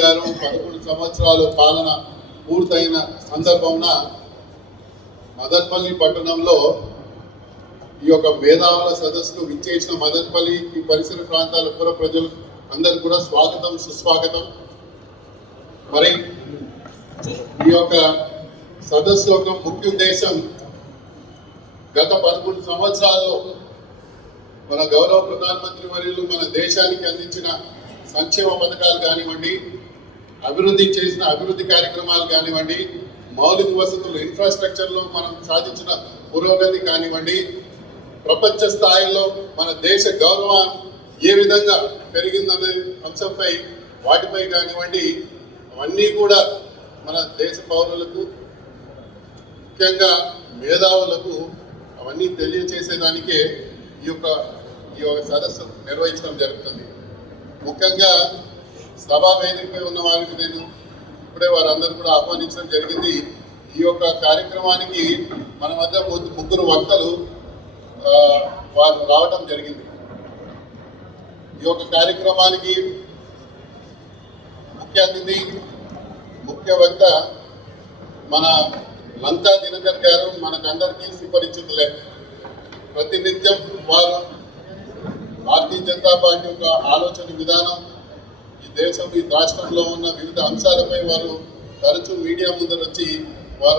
గారు 11 సంవత్సరాలు పాలన పూర్తయిన సందర్భంన మదనపల్లి పట్టణంలో ఈ యొక్క మేధావుల సదస్సుకు విచ్చేసిన మదనపల్లి ఈ పరిసర ప్రాంతాల పుర ప్రజలు అందరికీ కూడా స్వాగతం సుస్వాగతం. మరి ఈ యొక్క సదస్సు యొక్క ముఖ్య ఉద్దేశం గత 11 సంవత్సరాల్లో మన గౌరవ ప్రధానమంత్రి వర్యులు మన దేశానికి అందించిన సంక్షేమ పథకాలు కానివ్వండి, అభివృద్ధి చేసిన అభివృద్ధి కార్యక్రమాలు కానివ్వండి, మౌలిక వసతులు ఇన్ఫ్రాస్ట్రక్చర్లో మనం సాధించిన పురోగతి కానివ్వండి, ప్రపంచ స్థాయిలో మన దేశ గౌరవం ఏ విధంగా పెరిగిందనే అంశంపై వాటిపై కానివ్వండి, అవన్నీ కూడా మన దేశ పౌరులకు ముఖ్యంగా మేధావులకు అవన్నీ తెలియచేసేదానికే ఈ యొక్క సదస్సు నిర్వహించడం జరుగుతుంది. ముఖ్యంగా సభా వేదికపై ఉన్న వారికి నేను ఇప్పుడే వారందరూ కూడా ఆహ్వానించడం జరిగింది. ఈ యొక్క కార్యక్రమానికి మన మధ్య ముగ్గురు వక్తలు వారు రావడం జరిగింది. ఈ యొక్క కార్యక్రమానికి ముఖ్య అతిథి ముఖ్య వక్త మన లంకా దినకర్ గారు మనకందరికీ సుపరిచితులే. ప్రతినిత్యం వారు భారతీయ జనతా పార్టీ యొక్క ఆలోచన విధానం, ఈ దేశం ఈ రాష్ట్రంలో ఉన్న వివిధ అంశాలపై వారు తరచూ మీడియా ముందర వచ్చి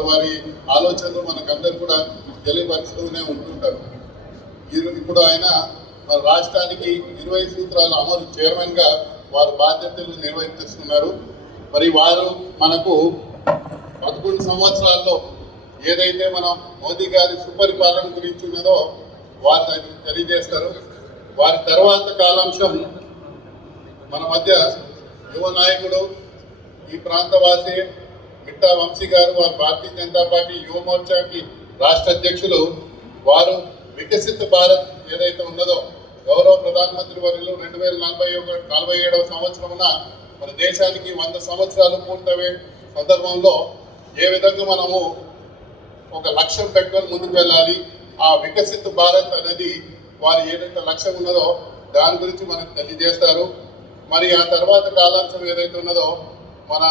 వారి ఆలోచనలు మనకందరూ కూడా తెలియపరుస్తూనే ఉంటుంటారు. ఇప్పుడు ఆయన మన రాష్ట్రానికి 20 సూత్రాల అమలు చైర్మన్గా వారు బాధ్యతలు నిర్వహిస్తున్నారు. మరి వారు మనకు 11 సంవత్సరాల్లో ఏదైతే మనం మోదీ గారి సుపరిపాలన గురించి ఉన్నదో వారు దాన్ని తెలియజేస్తారు. వారి తర్వాత కాలాంశం మన మధ్య యువ నాయకుడు, ఈ ప్రాంతవాసి మిట్టా వంశీ గారు, వారు భారతీయ జనతా పార్టీ యువ మోర్చాకి రాష్ట్ర అధ్యక్షులు. వారు వికసిత భారత్ ఏదైతే ఉన్నదో గౌరవ ప్రధానమంత్రి వర్యులు 2047వ సంవత్సరమున మన దేశానికి 100 సంవత్సరాలు పూర్తయ్యే సందర్భంలో ఏ విధంగా మనము ఒక లక్ష్యం పెట్టుకొని ముందుకు వెళ్ళాలి, ఆ వికసిత భారత్ అనేది వారు ఏదైతే లక్ష్యం ఉన్నదో దాని గురించి మనకు తెలియజేస్తారు. మరి ఆ తర్వాత కాలాంశం ఏదైతే ఉన్నదో మన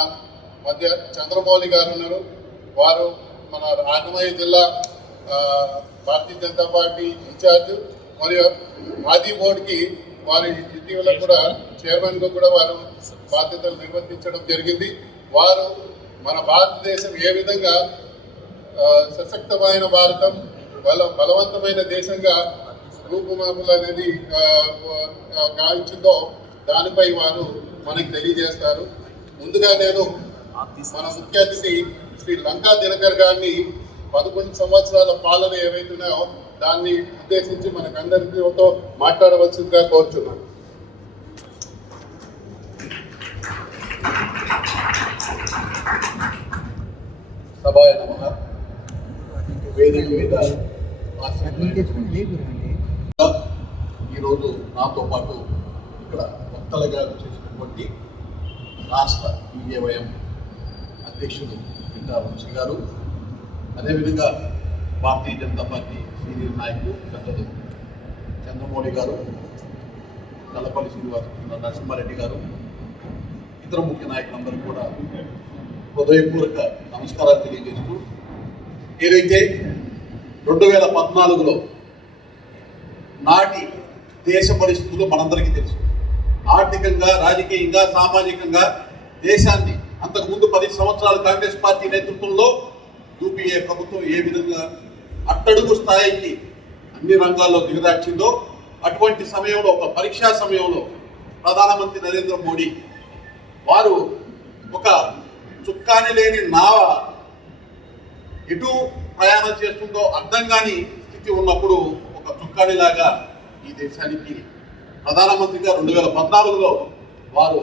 మధ్య చంద్రమౌళి గారు ఉన్నారు. వారు మన అన్నమయ్య జిల్లా భారతీయ జనతా పార్టీ ఇన్ఛార్జ్ మరియు ఖాదీ బోర్డుకి వారి ఇటీవల కూడా చైర్మన్గా కూడా వారు బాధ్యతలు నిర్వర్తించడం జరిగింది. వారు మన భారతదేశం ఏ విధంగా సశక్తమైన భారతం బలవంతమైన దేశంగా రూపుమాపులు అనేది గావించిందో దానిపై వారు మనకి తెలియజేస్తారు. ముందుగా నేను మన ముఖ్య అతిథి శ్రీ లంకా దినకర్ గారిని 11 సంవత్సరాల పాలన ఏవైతున్నాయో దాన్ని ఉద్దేశించి మనకందరితో మాట్లాడవలసిందిగా కోరుచున్నాను. సభాయ నమః. వేదిక మీద ఈరోజు నాతో పాటు ఇక్కడ వక్తలుగా చేసినటువంటి రాష్ట్ర బీజేవైఎం అధ్యక్షుడు మిట్టా వంశీ గారు, అదేవిధంగా భారతీయ జనతా పార్టీ సీనియర్ నాయకులు పెద్దలు చంద్రమౌళి గారు, నల్లపల్లి శ్రీనివాస్ నరసింహారెడ్డి గారు, ఇతర ముఖ్య నాయకులందరూ కూడా హృదయపూర్వక నమస్కారాలు తెలియజేస్తూ, ఏదైతే 2014లో నాటి దేశ పరిస్థితులు మనందరికీ తెలుసు. ఆర్థికంగా, రాజకీయంగా, సామాజికంగా దేశాన్ని అంతకుముందు 10 సంవత్సరాలు కాంగ్రెస్ పార్టీ నేతృత్వంలో యూపీఏ ప్రభుత్వం ఏ విధంగా అట్టడుగు స్థాయికి అన్ని రంగాల్లో దిగదార్చిందో, అటువంటి సమయంలో ఒక పరీక్షా సమయంలో ప్రధానమంత్రి నరేంద్ర మోడీ వారు ఒక చుక్కాని లేని నావ ఎటు ప్రయాణం చేస్తుందో అర్థం కాని స్థితి ఉన్నప్పుడు ఒక చుక్కానిలాగా ఈ దేశానికి ప్రధానమంత్రిగా 2014లో వారు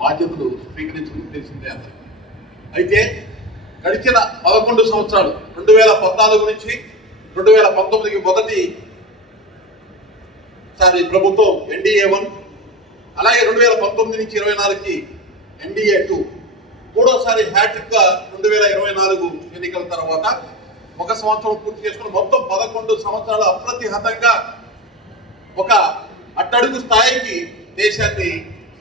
బాధ్యతలు స్వీకరించడం తెలిసిందే అందరికీ. అయితే గడిచిన 11 సంవత్సరాలు 2014 నుంచి 2019కి మొదటిసారి ప్రభుత్వం NDA-1, అలాగే 2019 నుంచి 24కి NDA-2, మూడోసారి హ్యాట్రిక్ గా 2024 ఎన్నికల తర్వాత 1 సంవత్సరం పూర్తి చేసుకుని మొత్తం 11 సంవత్సరాలు అప్రతిహతంగా ఒక అట్టడుగు స్థాయికి దేశాన్ని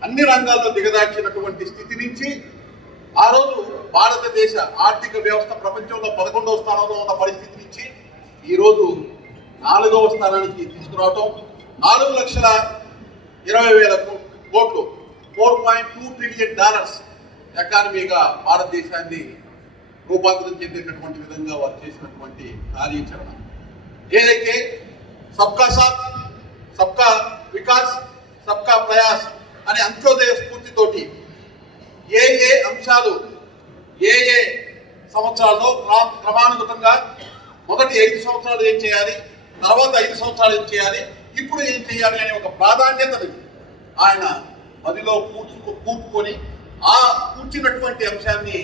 అన్ని రంగాల్లో దిగదార్చినటువంటి స్థితి నుంచి ఆ రోజు భారతదేశ ఆర్థిక వ్యవస్థ ప్రపంచంలో 11వ స్థానంలో ఉన్న పరిస్థితి నుంచి ఈరోజు 4వ స్థానానికి తీసుకురావటం, 4,20,000 కోట్లు, $4.2 ట్రిలియన్ ఎకానమీగా భారతదేశాన్ని రూపాంతరం చెందేటటువంటి విధంగా వారు చేసినటువంటి కార్యాచరణ ఏదైతే సబ్కా సాత్, సబ్కా వికాస్, సబ్కా ప్రయాస్ అనే అంత్యోదయ స్ఫూర్తితోటి ఏ అంశాలు ఏ సంవత్సరాల్లో క్రమానుగతంగా మొదటి 5 సంవత్సరాలు ఏం చేయాలి, తర్వాత 5 సంవత్సరాలు ఏం చేయాలి, ఇప్పుడు ఏం చేయాలి అనే ఒక ప్రాధాన్యతను ఆయన మదిలో కూర్చుకొని ఆ కూర్చున్నటువంటి అంశాన్ని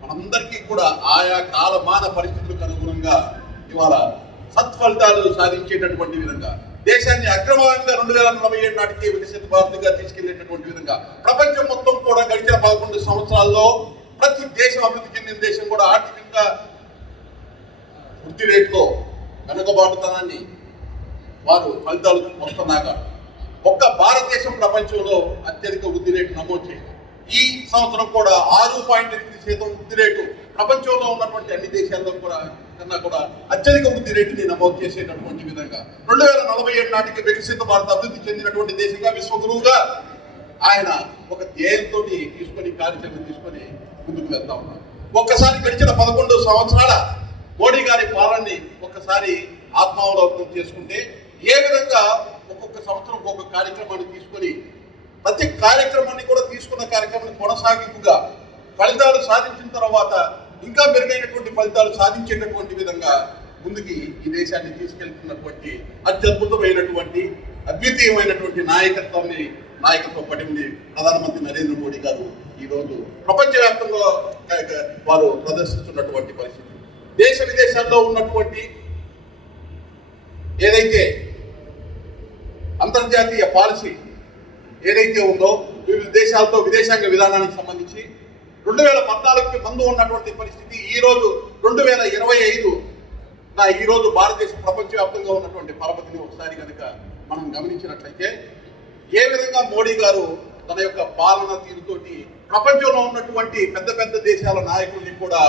మనందరికీ కూడా ఆయా కాలమాన పరిస్థితులకు అనుగుణంగా ఇవాళ సత్ఫలితాలు సాధించేటటువంటి విధంగా దేశాన్ని అక్రమంగా 2047 నాటికి వికసిత భారత్గా తీసుకెళ్లేటటువంటి విధంగా ప్రపంచం మొత్తం కూడా గడిచిన 11 సంవత్సరాల్లో ప్రతి దేశం అభివృద్ధి చెందిన దేశం కూడా ఆర్థికంగా వృద్ధి రేట్లో వెనుకబాటుతనాన్ని వారు ఫలితాలు వస్తున్నాక ఒక్క భారతదేశం ప్రపంచంలో అత్యధిక వృద్ధి రేటు నమోదు చేసింది. ఈ సంవత్సరం కూడా 6.8% వృద్ధి రేటు ప్రపంచంలో ఉన్నటువంటి అన్ని దేశాల్లో కూడా కన్నా కూడా అత్యధిక వృద్ధి రేటుని నమోదు చేసేటటువంటి విధంగా 2047 నాటికి వికసిత భారత్ అభివృద్ధి చెందినటువంటి దేశంగా విశ్వగురువుగా ఆయన ఒక ధ్యేయంతో తీసుకొని కార్యాచరణ తీసుకొని ముందుకు వెళ్తా ఉన్నారు. ఒక్కసారి గడిచిన 11 సంవత్సరాల మోడీ గారి పాలనని ఒక్కసారి ఆత్మావలోకనం చేసుకుంటే ఏ విధంగా ఒక్కొక్క సంవత్సరం ఒక్కొక్క కార్యక్రమాన్ని తీసుకొని ప్రతి కార్యక్రమాన్ని కూడా తీసుకున్న కార్యక్రమాన్ని కొనసాగింపుగా ఫలితాలు సాధించిన తర్వాత ఇంకా మెరుగైనటువంటి ఫలితాలు సాధించేటటువంటి విధంగా ముందుకి ఈ దేశాన్ని తీసుకెళ్తున్నటువంటి అత్యద్భుతమైనటువంటి అద్వితీయమైనటువంటి నాయకత్వ పటిమని ప్రధానమంత్రి నరేంద్ర మోడీ గారు ఈరోజు ప్రపంచవ్యాప్తంగా వారు ప్రదర్శిస్తున్నటువంటి పరిస్థితి. దేశ విదేశాల్లో ఉన్నటువంటి ఏదైతే అంతర్జాతీయ పాలసీ ఏదైతే ఉందో వివిధ దేశాలతో విదేశాంగ విధానానికి సంబంధించి 2014కి ముందు ఉన్నటువంటి పరిస్థితి ఈ రోజు 2025 ఈ రోజు భారతదేశం ప్రపంచవ్యాప్తంగా ఉన్నటువంటి పరపతిని ఒకసారి కనుక మనం గమనించినట్లయితే ఏ విధంగా మోడీ గారు తన యొక్క పాలన తీరుతోటి ప్రపంచంలో ఉన్నటువంటి పెద్ద పెద్ద దేశాల నాయకుల్ని కూడా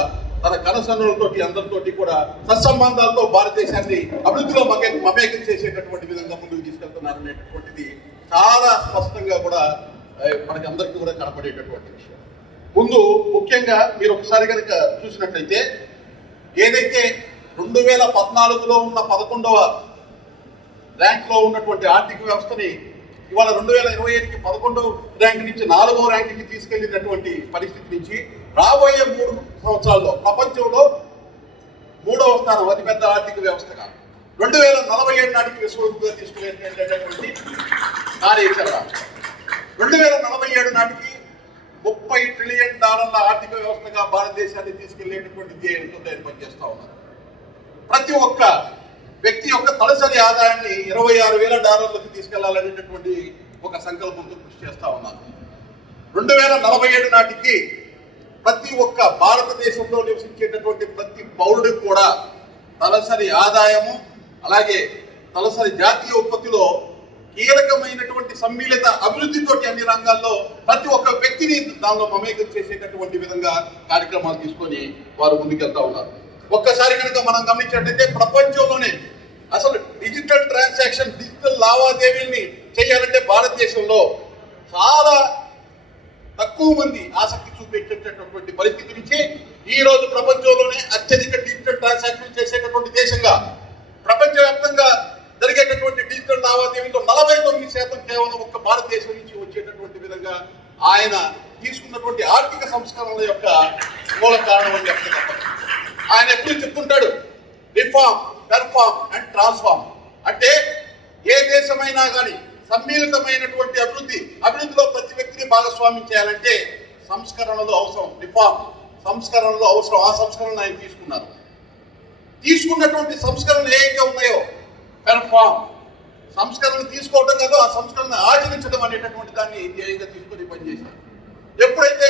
తన కనసన్నులతోటి అందరితోటి కూడా సత్సంబంధాలతో భారతదేశాన్ని అభివృద్ధిలో మమేకం చేసేటటువంటి విధంగా ముందుకు తీసుకెళ్తున్నారు అనేటటువంటిది చాలా స్పష్టంగా కూడా మనకి అందరికీ కూడా కనపడేటటువంటి విషయం. ముందు ముఖ్యంగా మీరు ఒకసారి కనుక చూసినట్లయితే ఏదైతే 2014లో ఉన్న 11వ ర్యాంక్లో ఉన్నటువంటి ఆర్థిక వ్యవస్థని ఇవాళ 2025కి 11వ ర్యాంక్ నుంచి 4వ ర్యాంక్కి తీసుకెళ్లినటువంటి పరిస్థితి నుంచి రాబోయే 3 సంవత్సరాల్లో ప్రపంచంలో 3వ స్థానం అతిపెద్ద ఆర్థిక వ్యవస్థగా 2047 నాటికి విశ్వగురువుగా తీసుకునేటటువంటి కార్యాచరణ 2047 నాటికి $30 ట్రిలియన్ ఆర్థిక వ్యవస్థగా భారతదేశాన్ని తీసుకెళ్లేటటువంటి ధ్యేయంతో పనిచేస్తా ఉన్నారు. ప్రతి ఒక్క వ్యక్తి యొక్క తలసరి ఆదాయాన్ని $26,000 తీసుకెళ్లాలనేటటువంటి ఒక సంకల్పంతో కృషి చేస్తా ఉన్నారు. 2047 నాటికి ప్రతి ఒక్క భారతదేశంలో నివసించేటటువంటి ప్రతి పౌరుడికి కూడా తలసరి ఆదాయము అలాగే తలసరి జాతీయ ఉత్పత్తిలో కీలకమైనటువంటి సమ్మిళిత అభివృద్ధితోటి అన్ని రంగాల్లో ప్రతి ఒక్క వ్యక్తిని దానిలో మమేకం చేసేటటువంటి విధంగా కార్యక్రమాలు తీసుకొని వారు ముందుకెళ్తా ఉన్నారు. ఒక్కసారి కనుక మనం గమనించినట్లయితే ప్రపంచంలోనే అసలు డిజిటల్ లావాదేవీల్ని చేయాలంటే భారతదేశంలో చాలా తక్కువ మంది ఆసక్తి చూపెట్టేటటువంటి పరిస్థితి నుంచి ఈ రోజు ప్రపంచంలోనే అత్యధిక డిజిటల్ ట్రాన్సాక్షన్ చేసేటటువంటి దేశంగా ప్రపంచవ్యాప్తంగా జరిగేటటువంటి డిజిటల్ లావాదేవీలో 49% కేవలం ఒక్క భారతదేశం నుంచి వచ్చేటటువంటి విధంగా ఆయన తీసుకున్నటువంటి ఆర్థిక సంస్కరణల యొక్క మూల కారణం అని చెప్తున్నారు. ఆయన ఎప్పుడు చెప్తుంటాడు రిఫార్మ్, పెర్ఫార్మ్ అండ్ ట్రాన్స్ఫార్మ్. అంటే ఏ దేశమైనా కానీ సమ్మిళితమైనటువంటి అభివృద్ధిలో ప్రతి వ్యక్తిని భాగస్వామ్యం చేయాలంటే సంస్కరణలు అవసరం. రిఫార్మ్ సంస్కరణలు అవసరం. ఆ సంస్కరణలు ఆయన తీసుకున్నటువంటి సంస్కరణలు ఏవైతే ఉన్నాయో పెర్ఫార్మ్ సంస్కరణ తీసుకోవడం కాదు, ఆ సంస్కరణ ఆచరించడం అనేటటువంటి దాన్ని ధ్యేయంగా తీసుకొని పనిచేశారు. ఎప్పుడైతే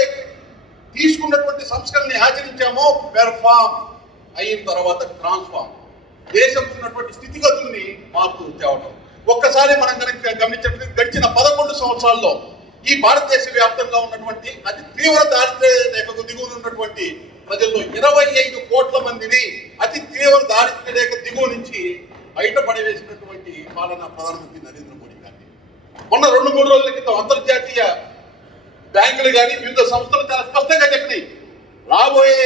తీసుకున్నటువంటి సంస్కరణని ఆచరించామో పెర్ఫార్మ్ అయిన తర్వాత ట్రాన్స్ఫార్మ్ దేశం ఉన్నటువంటి స్థితిగతుల్ని మార్పు తేవడం. ఒక్కసారి మనం కనుక గమనించినట్లయితే గడిచిన 11 సంవత్సరాల్లో ఈ భారతదేశ వ్యాప్తంగా ఉన్నటువంటి అతి తీవ్ర దారిద్ర్య రేఖకు దిగువన ఉన్నటువంటి ప్రజల్లో 25 కోట్ల మందిని అతి తీవ్ర దారిద్ర్య రేఖ దిగువ నుంచి బయటపడవేసినటువంటి పాలన ప్రధానమంత్రి నరేంద్ర మోడీ గారిని. మొన్న 2-3 రోజుల క్రితం అంతర్జాతీయ బ్యాంకులు కానీ వివిధ సంస్థలు చాలా స్పష్టంగా చెప్పినాయి, రాబోయే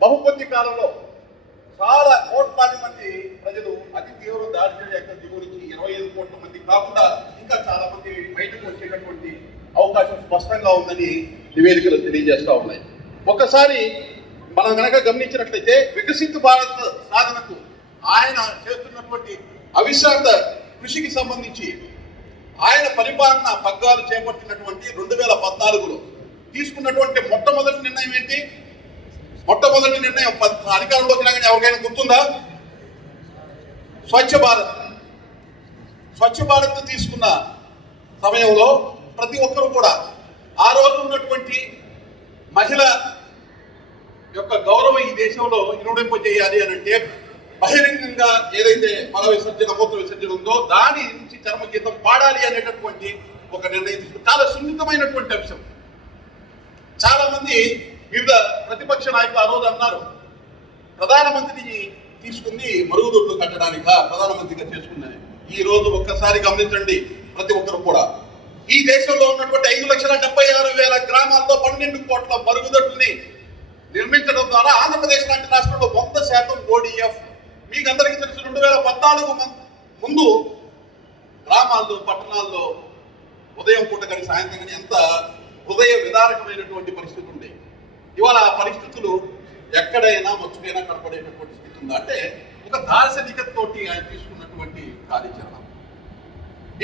బహుకొద్ది కాలంలో చాలా కోట్లాది మంది ప్రజలు అతి తీవ్ర దారిద్ర్య రేఖ దిగువ నుంచి 25 కోట్ల మంది కాకుండా ఇంకా చాలా మంది బయటకు వచ్చేటటువంటి అవకాశం స్పష్టంగా ఉందని నివేదికలు తెలియజేస్తా ఉన్నాయి. ఒక్కసారి మనం కనుక గమనించినట్లయితే వికసిత భారత్ సాధనకు ఆయన చేస్తున్నటువంటి అవిశ్రాంత కృషికి సంబంధించి ఆయన పరిపాలన పగ్గాలు చేపట్టినటువంటి 2014లో తీసుకున్నటువంటి మొట్టమొదటి నిర్ణయం ఏంటి? మొట్టమొదటి నిర్ణయం అధికారంలోకి రాగానే ఎవరికైనా గుర్తుందా? స్వచ్ఛ భారత్. స్వచ్ఛ భారత్ తీసుకున్న సమయంలో ప్రతి ఒక్కరు కూడా ఆ రోజు ఉన్నటువంటి మహిళ యొక్క గౌరవం ఈ దేశంలో ఇనుడింపజేయాలి అని అంటే బహిరంగంగా ఏదైతే మల విసర్జన మూత్ర విసర్జన ఉందో దాని నుంచి చర్మగీతం పాడాలి అనేటటువంటి ఒక నిర్ణయం తీసుకుని చాలా సున్నితమైనటువంటి అంశం. చాలా మంది వివిధ ప్రతిపక్ష నాయకులు ఆ రోజు అన్నారు, ప్రధానమంత్రిని తీసుకుంది మరుగుదొడ్లు కట్టడానిక ప్రధానమంత్రిగా చేసుకుందని. ఈ రోజు ఒక్కసారి గమనించండి, ప్రతి ఒక్కరు కూడా ఈ దేశంలో ఉన్నటువంటి 5,76,000 గ్రామాల్లో 12 కోట్ల మరుగుదొడ్లని నిర్మించడం ద్వారా ఆంధ్రప్రదేశ్ లాంటి రాష్ట్రంలో 100% ODF. మీకు అందరికీ తెలుసు, 2014 ముందు గ్రామాల్లో పట్టణాల్లో ఉదయం పూట కానీ సాయంత్రం కానీ ఎంత హృదయ విదారకమైనటువంటి పరిస్థితి ఉంది. ఇవాళ ఆ పరిస్థితులు ఎక్కడైనా మచ్చుకైనా కనపడేటటువంటి స్థితి ఉంది. అంటే ఒక దార్శనికతతోటి ఆయన తీసుకున్నటువంటి కార్యాచరణ.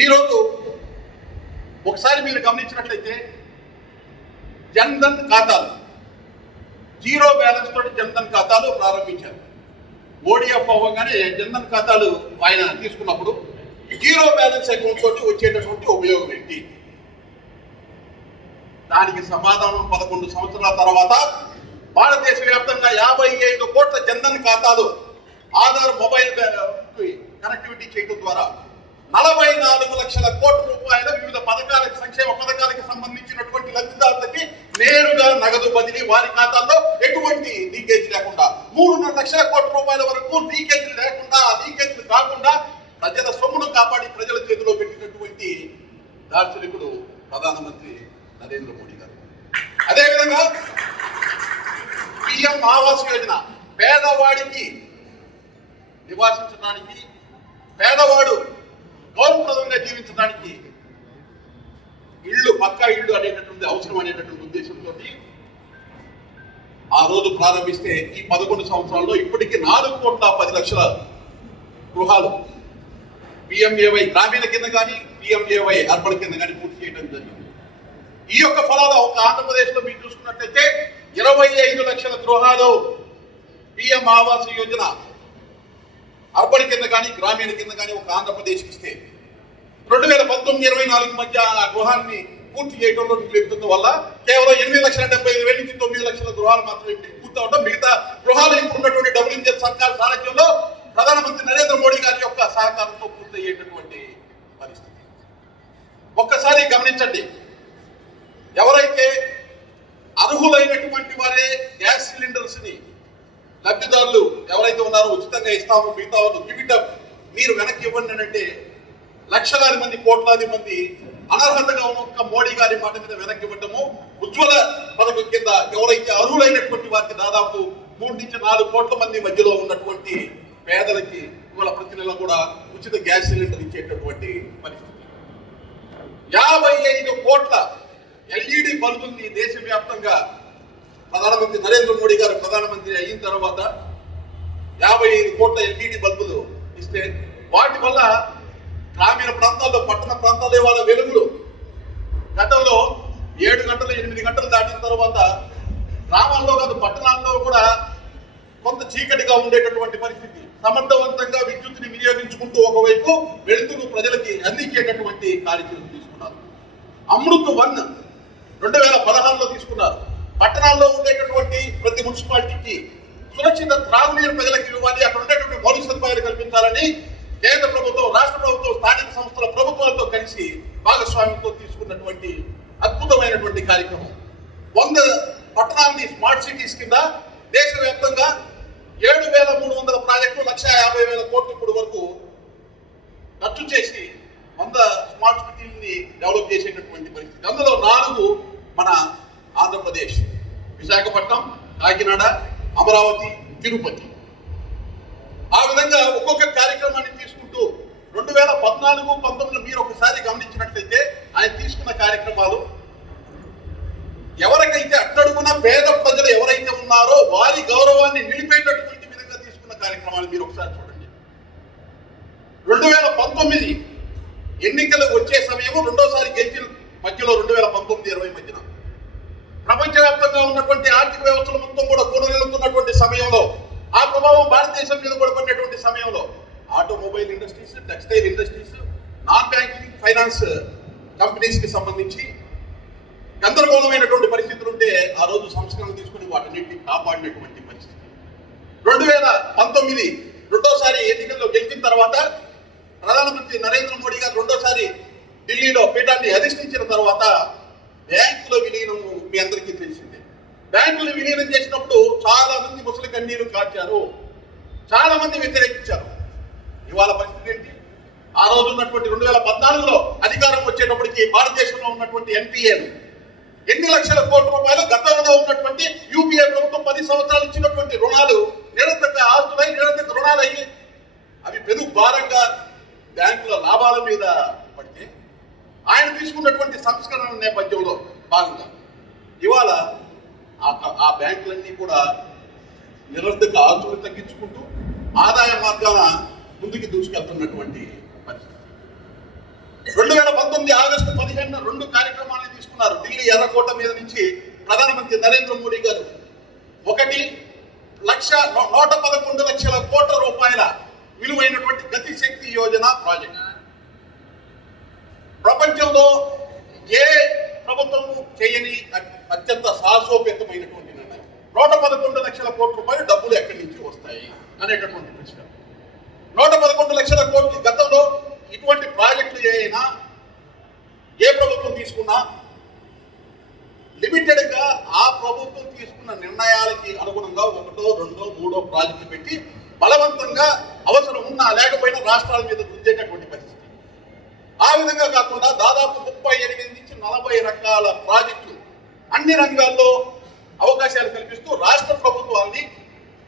ఈరోజు ఒకసారి మీరు గమనించినట్లయితే జన్ధన్ ఖాతాలు, జీరో బ్యాలెన్స్ తోటి జన్ధన్ ఖాతాలు ప్రారంభించారు. ODF అవ్వగానే జన్ధన్ ఖాతాలు ఆయన తీసుకున్నప్పుడు జీరో బ్యాలెన్స్ అకౌంట్ తోటి వచ్చేటటువంటి ఉపయోగం ఏంటి? దానికి సమాధానం 11 సంవత్సరాల తర్వాత భారతదేశ వ్యాప్తంగా 55 కోట్ల జన్ధన్ ఖాతాలు ఆధార్ మొబైల్ కనెక్టివిటీ చేయడం ద్వారా 44 లక్షల కోట్ల రూపాయల వివిధ పథకాలకు, సంక్షేమ పథకాలకు సంబంధించినటువంటి లబ్ధిదారులకి నేరుగా నగదు బదిలీ, వారి ఖాతాల్లో ఎటువంటి లీకేజ్ లేకుండా 3.5 లక్షల కోట్ల రూపాయల వరకు లీకేజ్ లేకుండా, లీకేజ్ కాకుండా ప్రజల సొమ్మును కాపాడి ప్రజల చేతిలో పెట్టినటువంటి దార్శనికుడు ప్రధానమంత్రి నరేంద్ర మోడీ గారు. అదేవిధంగా PM ఆవాస్ యోజన, పేదవాడికి నివాసించడానికి, పేదవాడు గౌరవప్రదంగా జీవించడానికి ఇళ్ళు, పక్కా ఇళ్ళు అనేటటువంటి అవసరం అనేటటువంటి ఉద్దేశంతో ఆ రోజు ప్రారంభిస్తే ఈ 11 సంవత్సరాల్లో ఇప్పటికీ 4,10,00,000 గృహాలు PMAY గ్రామీణ కింద కానీ PMAY అర్బన్ కింద కానీ పూర్తి చేయడం జరిగింది. ఈ యొక్క ఫలాలు ఒక ఆంధ్రప్రదేశ్లో మీరు చూసుకున్నట్లయితే 25 లక్షల గృహాలు PM ఆవాస్ యోజన అర్బన్ కింద కానీ గ్రామీణ కింద కానీ ఒక ఆంధ్రప్రదేశ్కి ఇస్తే 2019-24 మధ్య ఆ గృహాన్ని పూర్తి చేయడంలో నిలుపుతున్న వల్ల కేవలం 8,75,000 నుంచి 9 లక్షల గృహాలు మాత్రమే పూర్తి అవడం, మిగతా గృహాలు ఇప్పుడు ఉన్నటువంటి WNZ సర్కార్ సారథ్యంలో ప్రధానమంత్రి నరేంద్ర మోడీ గారి యొక్క సహకారంతో పూర్తయ్యేటటువంటి పరిస్థితి. ఒక్కసారి గమనించండి, ఎవరైతే అర్హులైనటువంటి వారే గ్యాస్ సిలిండర్స్ ని లబ్ధిదారులు ఎవరైతే ఉన్నారో ఉచితంగా ఇస్తాము, మిగతా మీరు వెనక్కి ఇవ్వండి అంటే లక్షలాది మంది, కోట్లాది మంది అనర్హతగా ఉన్న ఒక్క మోడీ గారి మాట మీద వెనక్కి ఇవ్వటము, ఉజ్వల పథకం కింద ఎవరైతే అర్హులైనటువంటి వారికి దాదాపు 3 నుంచి 4 కోట్ల మంది మధ్యలో ఉన్నటువంటి పేదలకి ఇవాళ ప్రతి నెల కూడా ఉచిత గ్యాస్ సిలిండర్ ఇచ్చేటటువంటి పరిస్థితి. 55 కోట్ల LED బల్బుల్ని దేశవ్యాప్తంగా ప్రధానమంత్రి నరేంద్ర మోడీ గారు ప్రధానమంత్రి అయిన తర్వాత 55 కోట్ల LED బల్బులు ఇస్తే వాటి వల్ల గ్రామీణ ప్రాంతాల్లో, పట్టణ ప్రాంతాల్లో వాళ్ళ వెలుగులు గతంలో 7 గంటలు 8 గంటలు దాటిన తర్వాత గ్రామాల్లో కాదు పట్టణాల్లో కూడా కొంత చీకటిగా ఉండేటటువంటి పరిస్థితి. సమర్థవంతంగా విద్యుత్తుని వినియోగించుకుంటూ ఒకవైపు వెలుతురు ప్రజలకి అందించేటటువంటి కార్యక్రమం తీసుకున్నారు. అమృత్ 1 2016లో తీసుకున్నారు. పట్టణాల్లో ఉండేటటువంటి ప్రతి మున్సిపాలిటీకి సురక్షిత త్రాగునీరు ప్రజలకు ఇవ్వాలి, అక్కడ ఉండేటువంటి మౌలిక సదుపాయాలు కల్పించాలని కేంద్ర ప్రభుత్వం, రాష్ట్ర ప్రభుత్వం, స్థానిక సంస్థల ప్రభుత్వాలతో కలిసి భాగస్వామ్యంతో తీసుకున్నటువంటి అద్భుతమైనటువంటి కార్యక్రమం. 100 పట్టణాలని స్మార్ట్ సిటీస్ కింద దేశవ్యాప్తంగా 7,300 ప్రాజెక్టులు 1,50,000 కోట్ల ఇప్పుడు వరకు ఖర్చు చేసి 100 స్మార్ట్ సిటీలని డెవలప్ చేసేటటువంటి పరిస్థితి. అందులో 4 మన ఆంధ్రప్రదేశ్, విశాఖపట్నం, కాకినాడ, అమరావతి, తిరుపతి. ఆ విధంగా ఒక్కొక్క కార్యక్రమాన్ని తీసుకుంటూ 2014-19 మీరు ఒకసారి గమనించినట్లయితే ఆయన తీసుకున్న కార్యక్రమాలు ఎవరికైతే అట్టడుగున పేద ప్రజలు ఎవరైతే ఉన్నారో వారి గౌరవాన్ని నిలిపేటటువంటి విధంగా తీసుకున్న కార్యక్రమాలు మీరు ఒకసారి చూడండి. 2019 ఎన్నికలు వచ్చే సమయము రెండోసారి గెలిచిన మధ్యలో 2019-20 మధ్యన ప్రపంచవ్యాప్తంగా ఉన్నటువంటి ఆర్థిక వ్యవస్థలు మొత్తం కూడా కూడగలుగుతున్నటువంటి సమయంలో, ఆ ప్రభావం భారతదేశం మీద కూడా పడినటువంటి సమయంలో automobile industries, textile industries, non banking finance companies కి సంబంధించి గందరగోళమైనటువంటి పరిస్థితులు ఉంటే ఆ రోజు సంస్కరణలు తీసుకుని వాటన్నింటినీ కాపాడినటువంటి పరిస్థితి. 2019 రెండోసారి ఎన్నికల్లో గెలిచిన తర్వాత ప్రధానమంత్రి నరేంద్ర మోడీ గారు రెండోసారి ఢిల్లీలో పీఠాన్ని అధిష్ఠించిన తర్వాత బ్యాంకుల విలీనము మీ అందరికీ తెలిసిందే. బ్యాంకులు విలీనం చేసినప్పుడు చాలా మంది ముసలి కన్నీరు కార్చారు, చాలా మంది వ్యతిరేకించారు. ఇవాళ పరిస్థితి ఏంటి? ఆ రోజు ఉన్నటువంటి 2014లో అధికారం వచ్చేటప్పటికి భారతదేశంలో ఉన్నటువంటి ఎన్పిఏలు ఎన్ని లక్షల కోట్ల రూపాయలు, గతంలో ఉన్నటువంటి యూపీఏ ప్రభుత్వం 10 సంవత్సరాలు ఇచ్చినటువంటి రుణాలు నిరంతర ఆస్తులై నిరంతర రుణాలయ్యి అవి పెను భారంగా బ్యాంకుల లాభాల మీద పడితే ఆయన తీసుకున్నటువంటి సంస్కరణ నేపథ్యంలో భాగంగా ఇవాళ ఆ బ్యాంకులన్నీ కూడా నిరంతర ఆస్తులు తగ్గించుకుంటూ ఆదాయ మార్గాల ముందుకు దూసుకెళ్తున్నటువంటి పరిస్థితి. 2019 ఆగస్టు 15న 2 కార్యక్రమాలను తీసుకున్నారు ఢిల్లీ ఎర్రకోట మీద నుంచి ప్రధానమంత్రి నరేంద్ర మోడీ గారు. ఒకటి 111 లక్షల కోట్ల రూపాయల విలువైనటువంటి గతి శక్తి యోజన ప్రాజెక్ట్. ప్రపంచంలో ఏ ప్రభుత్వం చేయని అత్యంత సాహసోపేతమైనటువంటి నిర్ణయం. 111 లక్షల కోట్ల రూపాయలు డబ్బులు ఎక్కడి నుంచి వస్తాయి అనేటటువంటి ప్రశ్న. 111 లక్షల కోట్లు గతంలో ఇటువంటి ప్రాజెక్టులు అయినా ఏ ప్రభుత్వం తీసుకున్నా లిమిటెడ్ గా ఆ ప్రభుత్వం తీసుకున్న నిర్ణయాలకి అనుగుణంగా 1, 2, 3 ప్రాజెక్టులు పెట్టి బలవంతంగా అవసరం ఉన్నా లేకపోయినా రాష్ట్రాల మీద రుద్దేటటువంటి పరిస్థితి. ఆ విధంగా కాకుండా దాదాపు 38 నుంచి 40 రకాల ప్రాజెక్టులు అన్ని రంగాల్లో అవకాశాలు కల్పిస్తూ రాష్ట్ర ప్రభుత్వాన్ని,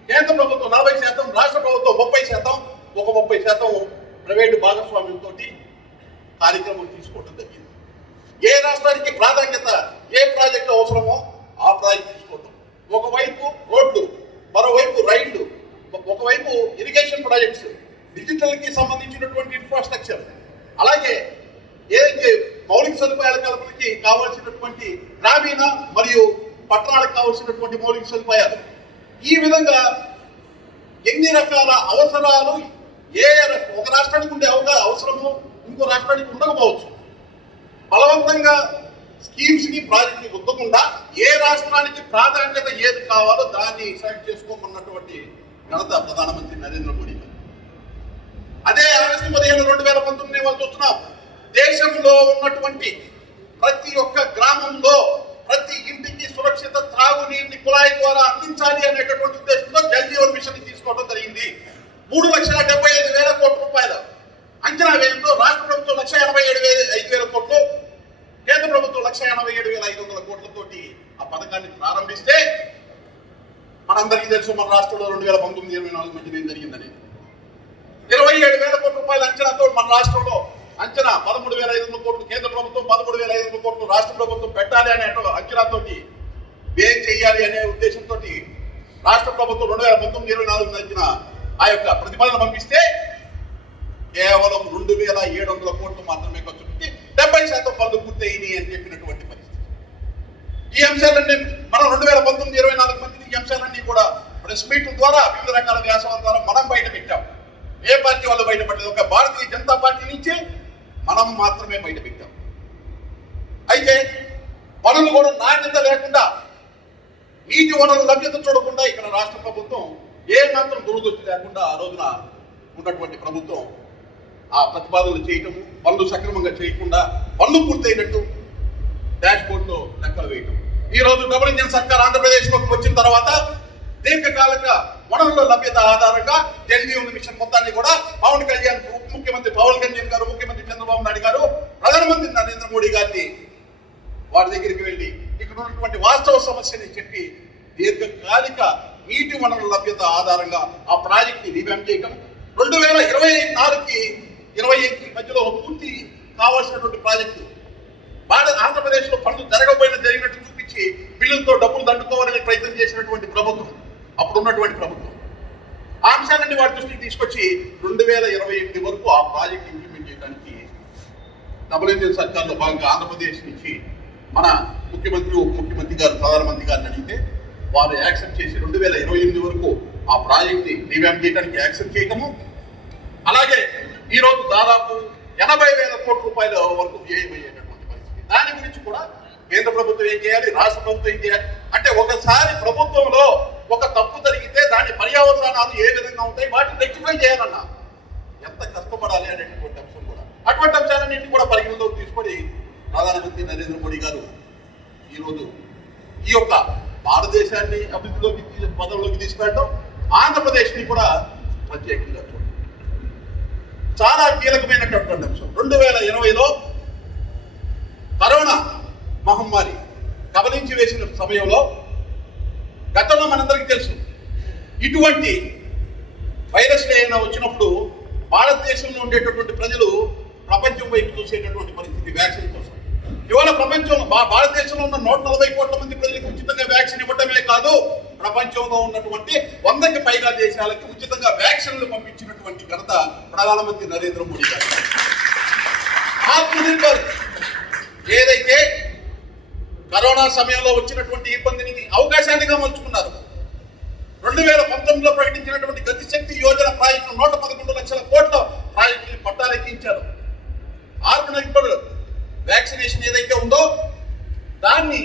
కేంద్ర ప్రభుత్వం 40%, రాష్ట్ర ప్రభుత్వం 30%, ఒక 30% ప్రైవేటు భాగస్వామ్యంతో కార్యక్రమం తీసుకోవడం జరిగింది. ఏ రాష్ట్రానికి ప్రాధాన్యత, ఏ ప్రాజెక్టు అవసరమో ఆ ప్రాజెక్టు తీసుకోవడం. ఒకవైపు రోడ్లు, మరోవైపు రైళ్లు, ఒకవైపు ఇరిగేషన్ ప్రాజెక్ట్స్, డిజిటల్ కి సంబంధించినటువంటి ఇన్ఫ్రాస్ట్రక్చర్, అలాగే ఏదైతే మౌలిక సదుపాయాల కల్పనకి కావాల్సినటువంటి గ్రామీణ మరియు పట్టణాలకు కావాల్సినటువంటి మౌలిక సదుపాయాలు, ఈ విధంగా ఎన్ని రకాల అవసరాలు ఒక రాష్ట్రానికి ఉండే అవసరము ఇంకో రాష్ట్రానికి ఉండకపోవచ్చు. బలవంతంగా స్కీమ్స్ ని ప్రాజెక్ట్ ఉద్దకుండా ఏ రాష్ట్రానికి ప్రాధాన్యత ఏది కావాలో దాన్ని సెలెక్ట్ చేసుకోమన్నటువంటి ఘనత ప్రధానమంత్రి నరేంద్ర మోడీ. అదే ఆగస్టు 15, 2019 వాళ్ళు చూస్తున్నాం. దేశంలో ఉన్నటువంటి ప్రతి ఒక్క గ్రామంలో ప్రతి ఇంటికి సురక్షిత త్రాగునీటిని కుళాయి ద్వారా అందించాలి అనేటటువంటి ఉద్దేశంతో జల్ జీవన్ మిషన్ తీసుకోవడం జరిగింది. 3,75,000 కోట్ల రూపాయలు అంచనా వ్యయంతో రాష్ట్ర ప్రభుత్వం 1,87,500 కోట్లు, కేంద్ర ప్రభుత్వం 1,87,500 కోట్లతోటి ఆ పథకాన్ని ప్రారంభిస్తే మనందరికీ తెలుసు మన రాష్ట్రంలో 2019-24 మధ్య ఏం జరిగిందని 27,000 కోట్ల రూపాయల అంచనాతో మన రాష్ట్రంలో అంచనా 13,500 కోట్లు, కేంద్ర ప్రభుత్వం 13,500 కోట్లు రాష్ట్ర ప్రభుత్వం పెట్టాలి అనే అంచనాతోటి వ్యయం చేయాలి అనే ఉద్దేశంతో రాష్ట్ర ప్రభుత్వం 2019-24 మధ్యన ఆ యొక్క ప్రతిపాదన పంపిస్తే కేవలం 2,700 కోట్లు మాత్రమే ఖర్చు పెట్టి 70% పనులు పూర్తయినాయి అని చెప్పినటువంటి పరిస్థితి. ఈ అంశాలన్నీ మనం 2019-24 మధ్య ఈ అంశాలన్నీ కూడా ప్రెస్ మీట్ల ద్వారా వివిధ రకాల వ్యాసాల ద్వారా మనం బయట పెట్టాం. ఏ పార్టీ వాళ్ళు బయటపడలేదు, ఒక భారతీయ జనతా పార్టీ నుంచి మనం మాత్రమే బయట పెట్టాం. అయితే పనులు కూడా నాణ్యత లేకుండా, నీటి వనరుల లభ్యత చూడకుండా ఇక్కడ రాష్ట్ర ప్రభుత్వం ఏ మాత్రం దురదృష్టి లేకుండా ఆ రోజున ఉన్నటువంటి ప్రభుత్వం ఆ ప్రతిపాదనలు చేయటము, పనులు సక్రమంగా చేయకుండా పనులు పూర్తయినట్టు డాష్ బోర్డులో లెక్కలు వేయటం. ఈ రోజు డబుల్ ఇంజిన్ సర్కార్ ఆంధ్రప్రదేశ్లోకి వచ్చిన తర్వాత దీర్ఘకాలిక వనరుల లభ్యత ఆధారంగా జల్ జీవన్ మిషన్ మొత్తాన్ని కూడా పవన్ కళ్యాణ్, ఉప ముఖ్యమంత్రి పవన్ కళ్యాణ్ గారు, ముఖ్యమంత్రి చంద్రబాబు నాయుడు గారు, ప్రధానమంత్రి నరేంద్ర మోడీ గారిని వారి దగ్గరికి వెళ్ళి ఇక్కడ ఉన్నటువంటి వాస్తవ సమస్యని చెప్పి దీర్ఘకాలిక నీటి వనరుల లభ్యత ఆధారంగా ఆ ప్రాజెక్ట్ ని రివ్యాంప్ చేయటం, 2024కి 25 మధ్యలో పూర్తి కావాల్సినటువంటి ప్రాజెక్టు ఆంధ్రప్రదేశ్లో పనులు జరిగినట్టు చూపించి బిల్లులతో డబ్బులు దండుకోవాలని ప్రయత్నం చేసినటువంటి ప్రభుత్వం, అప్పుడు ఉన్నటువంటి ప్రభుత్వం. ఆ అంశాలన్నీ వారి దృష్టికి తీసుకొచ్చి 2028 వరకు ఆ ప్రాజెక్ట్ ఇంప్లిమెంట్ చేయడానికి డబుల్ ఇంజిన్ సర్కార్లో భాగంగా ఆంధ్రప్రదేశ్ నుంచి మన ముఖ్యమంత్రి, ఉప ముఖ్యమంత్రి గారు, ప్రధానమంత్రి గారిని అడిగితే వారు యాక్సెప్ట్ చేసి 2028 వరకు ఆ ప్రాజెక్ట్ ని రివ్యాంప్ చేయడానికి యాక్సెప్ట్ చేయటము. అలాగే ఈ రోజు దాదాపు 80,000 కోట్ల రూపాయల వరకు వ్యయమయ్యేటటువంటి పరిస్థితి. దాని గురించి కూడా కేంద్ర ప్రభుత్వం ఏం చేయాలి, రాష్ట్ర ప్రభుత్వం ఏం చేయాలి అంటే, ఒకసారి ప్రభుత్వంలో ఒక తప్పు జరిగితే దాని పర్యవసానాలు ఏ విధంగా ఉంటాయి, వాటిని రెక్టిఫై చేయాలన్నా ఎంత కష్టపడాలి అనేటువంటి అంశం కూడా, అటువంటి అంశాలన్నింటినీ కూడా పరిగణలోకి తీసుకొని ప్రధానమంత్రి నరేంద్ర మోడీ గారు ఈరోజు ఈ యొక్క భారతదేశాన్ని అభివృద్ధిలోకి పదంలోకి తీసుకెళ్ళడం, ఆంధ్రప్రదేశ్ని కూడా ప్రత్యేకంగా చూడండి. చాలా కీలకమైనటువంటి అంశం. 2020లో కరోనా మహమ్మారి కబలించి వేసిన సమయంలో, గతంలో మనందరికీ తెలుసు, ఇటువంటి వైరస్లు ఏమైనా వచ్చినప్పుడు భారతదేశంలో ఉండేటటువంటి ప్రజలు ప్రపంచం వైపు చూసేటటువంటి పరిస్థితి వ్యాక్సిన్ కోసం. ఇవాళ ప్రపంచంలో భారతదేశంలో ఉన్న 140 కోట్ల మంది ప్రజలకు ఉచితంగా వ్యాక్సిన్ ఇవ్వటమే కాదు, ప్రపంచంలో ఉన్నటువంటి 100కి పైగా దేశాలకి ఉచితంగా వ్యాక్సిన్లు పంపించినటువంటి ఘనత ప్రధానమంత్రి నరేంద్ర మోడీ గారు. ఆత్మనిర్భర్ ఏదైతే కరోనా సమయంలో వచ్చినటువంటి ఇబ్బందిని అవకాశాలుగా మలుచుకున్నారు. 2019లో ప్రకటించినటువంటి గతిశక్తి యోజన ప్రాజెక్టు 111 లక్షల కోట్ల ప్రాజెక్టుని పట్టాలెక్కించారు. ఆత్మనిర్భర్ వ్యాక్సినేషన్ ఏదైతే ఉందో దాన్ని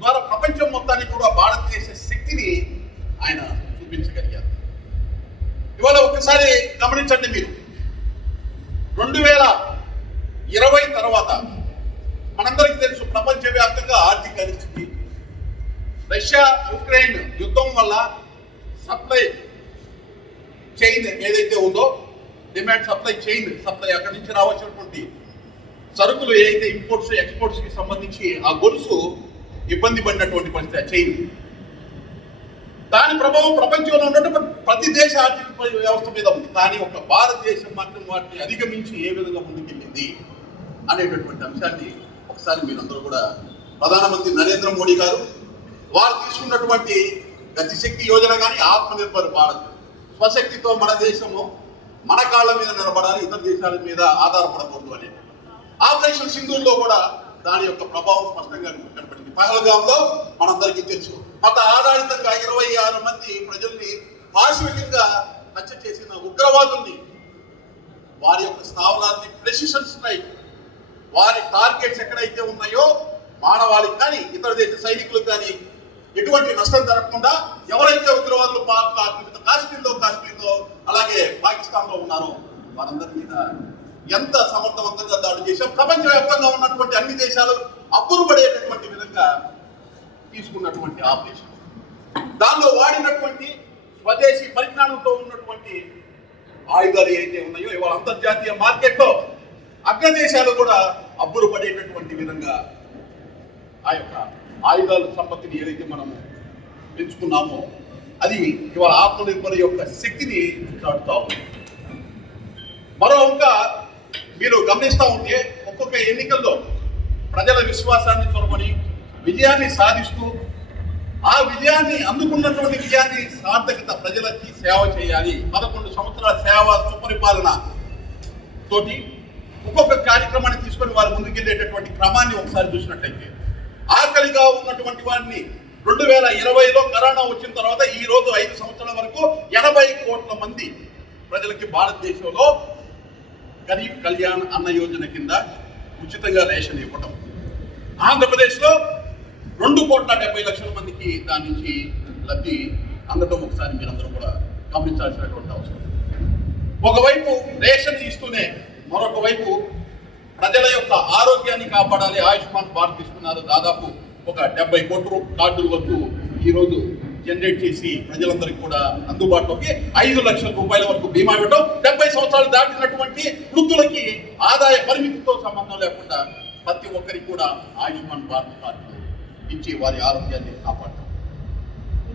ద్వారా ప్రపంచం మొత్తానికి కూడా భారతదేశ శక్తిని ఆయన చూపించగలిగారు. ఇవాళ ఒకసారి గమనించండి మీరు, 2020 తర్వాత మనందరికీ తెలుసు ప్రపంచవ్యాప్తంగా ఆర్థిక పరిస్థితి, రష్యా ఉక్రెయిన్ యుద్ధం వల్ల సప్లై చైన్ ఏదైతే ఉందో, డిమాండ్ సప్లై చైన్, సప్లై అక్కడి నుంచి రావాల్సినటువంటి సరుకులు ఏదైతే ఇంపోర్ట్స్ ఎక్స్పోర్ట్స్ కి సంబంధించి ఆ గొలుసు ఇబ్బంది పడినటువంటి పరిస్థితి, చైన్. దాని ప్రభావం ప్రపంచంలో ఉన్నటువంటి ప్రతి దేశ ఆర్థిక వ్యవస్థ మీద ఉంది. కానీ ఒక భారతదేశం మాత్రం వాటిని అధిగమించి ఏ విధంగా ముందుకెళ్ళింది అనేటటువంటి అంశాన్ని ఒకసారి మీరందరూ కూడా, ప్రధానమంత్రి నరేంద్ర మోడీ గారు వారు తీసుకున్నటువంటి గతిశక్తి యోజన కానీ, ఆత్మనిర్భర్ భారత్, స్వశక్తితో మన దేశము మన కాళ్ళ మీద నిలబడాలి, ఇతర దేశాల మీద ఆధారపడకూడదు అనేది. ఆపరేషన్ సింధూర్లో కూడా దాని యొక్క ప్రభావం స్పష్టంగా కనపడింది. పహల్గాంలో మనందరికీ తెలుసు, మత ఆధారితంగా 26 మంది ప్రజల్ని పాశవికంగా హత్య చేసిన ఉగ్రవాదుల్ని, వారి యొక్క స్థావరాన్ని ప్రెసిషన్ స్ట్రైక్, వారి టార్గెట్స్ ఎక్కడైతే ఉన్నాయో మానవాళికి కానీ ఇతర దేశ సైనికులకు కానీ ఎటువంటి నష్టం జరగకుండా ఎవరైతే ఉగ్రవాదులు కాశ్మీర్లో అలాగే పాకిస్తాన్లో ఉన్నారో వారందరి మీద ఎంత సమర్థవంతంగా దాడి చేశాం. ప్రపంచవ్యాప్తంగా ఉన్నటువంటి అన్ని దేశాలు అబ్బురుపడేటటువంటి విధంగా తీసుకున్నటువంటి ఆపరేషన్, దానిలో వాడినటువంటి స్వదేశీ పరిజ్ఞానంతో ఉన్నటువంటి ఆయుధాలు ఏదైతే ఉన్నాయో ఇవాళ అంతర్జాతీయ మార్కెట్లో అగ్రదేశాలు కూడా అబ్బురుపడేటటువంటి విధంగా ఆ యొక్క ఆయుధాల సంపత్తిని ఏదైతే మనం పెంచుకున్నామో అది ఇవాళ ఆత్మనిర్భర్ యొక్క శక్తిని చాటుతా ఉంది. మరో ఇంకా మీరు గమనిస్తూ ఉంటే ఒక్కొక్క ఎన్నికల్లో ప్రజల విశ్వాసాన్ని చొరబడి విజయాన్ని సాధిస్తూ ఆ విజయాన్ని అందుకున్నటువంటి విజయాన్ని సార్థకత ప్రజలకి సేవ చేయాలి. 11 సంవత్సరాల సేవ సుపరిపాలన తోటి ఒక్కొక్క కార్యక్రమాన్ని తీసుకొని వారు ముందుకెళ్ళేటటువంటి క్రమాన్ని ఒకసారి చూసినట్లయితే, ఆకలిగా ఉన్నటువంటి వారిని 2020లో కరోనా వచ్చిన తర్వాత ఈ రోజు 5 సంవత్సరాల వరకు 80 కోట్ల మంది ప్రజలకి భారతదేశంలో గరీబ్ కళ్యాణ్ అన్న యోజన కింద ఉచితంగా రేషన్ ఇవ్వడం. ఆంధ్రప్రదేశ్లో 2,70,00,000 మందికి దాని నుంచి లబ్ధి అందడం ఒకసారి మీరందరూ కూడా గమనించాల్సినటువంటి అవసరం. ఒకవైపు రేషన్ ఇస్తూనే మరొక వైపు ప్రజల యొక్క ఆరోగ్యాన్ని కాపాడాలి, ఆయుష్మాన్ భారత్ తీసుకున్నారు. దాదాపు ఒక 70 కోట్ల కార్డుల వరకు ఈరోజు జనరేట్ చేసి ప్రజలందరికీ కూడా అందుబాటులోకి 5 లక్షల రూపాయల వరకు బీమా ఇవ్వడం, 70 సంవత్సరాలు దాటినటువంటి వృద్ధులకి ఆదాయ పరిమితితో సంబంధం లేకుండా ప్రతి ఒక్కరికి కూడా ఆయుష్మాన్ భారత్ కార్డు ఇచ్చి వారి ఆరోగ్యాన్ని కాపాడటం.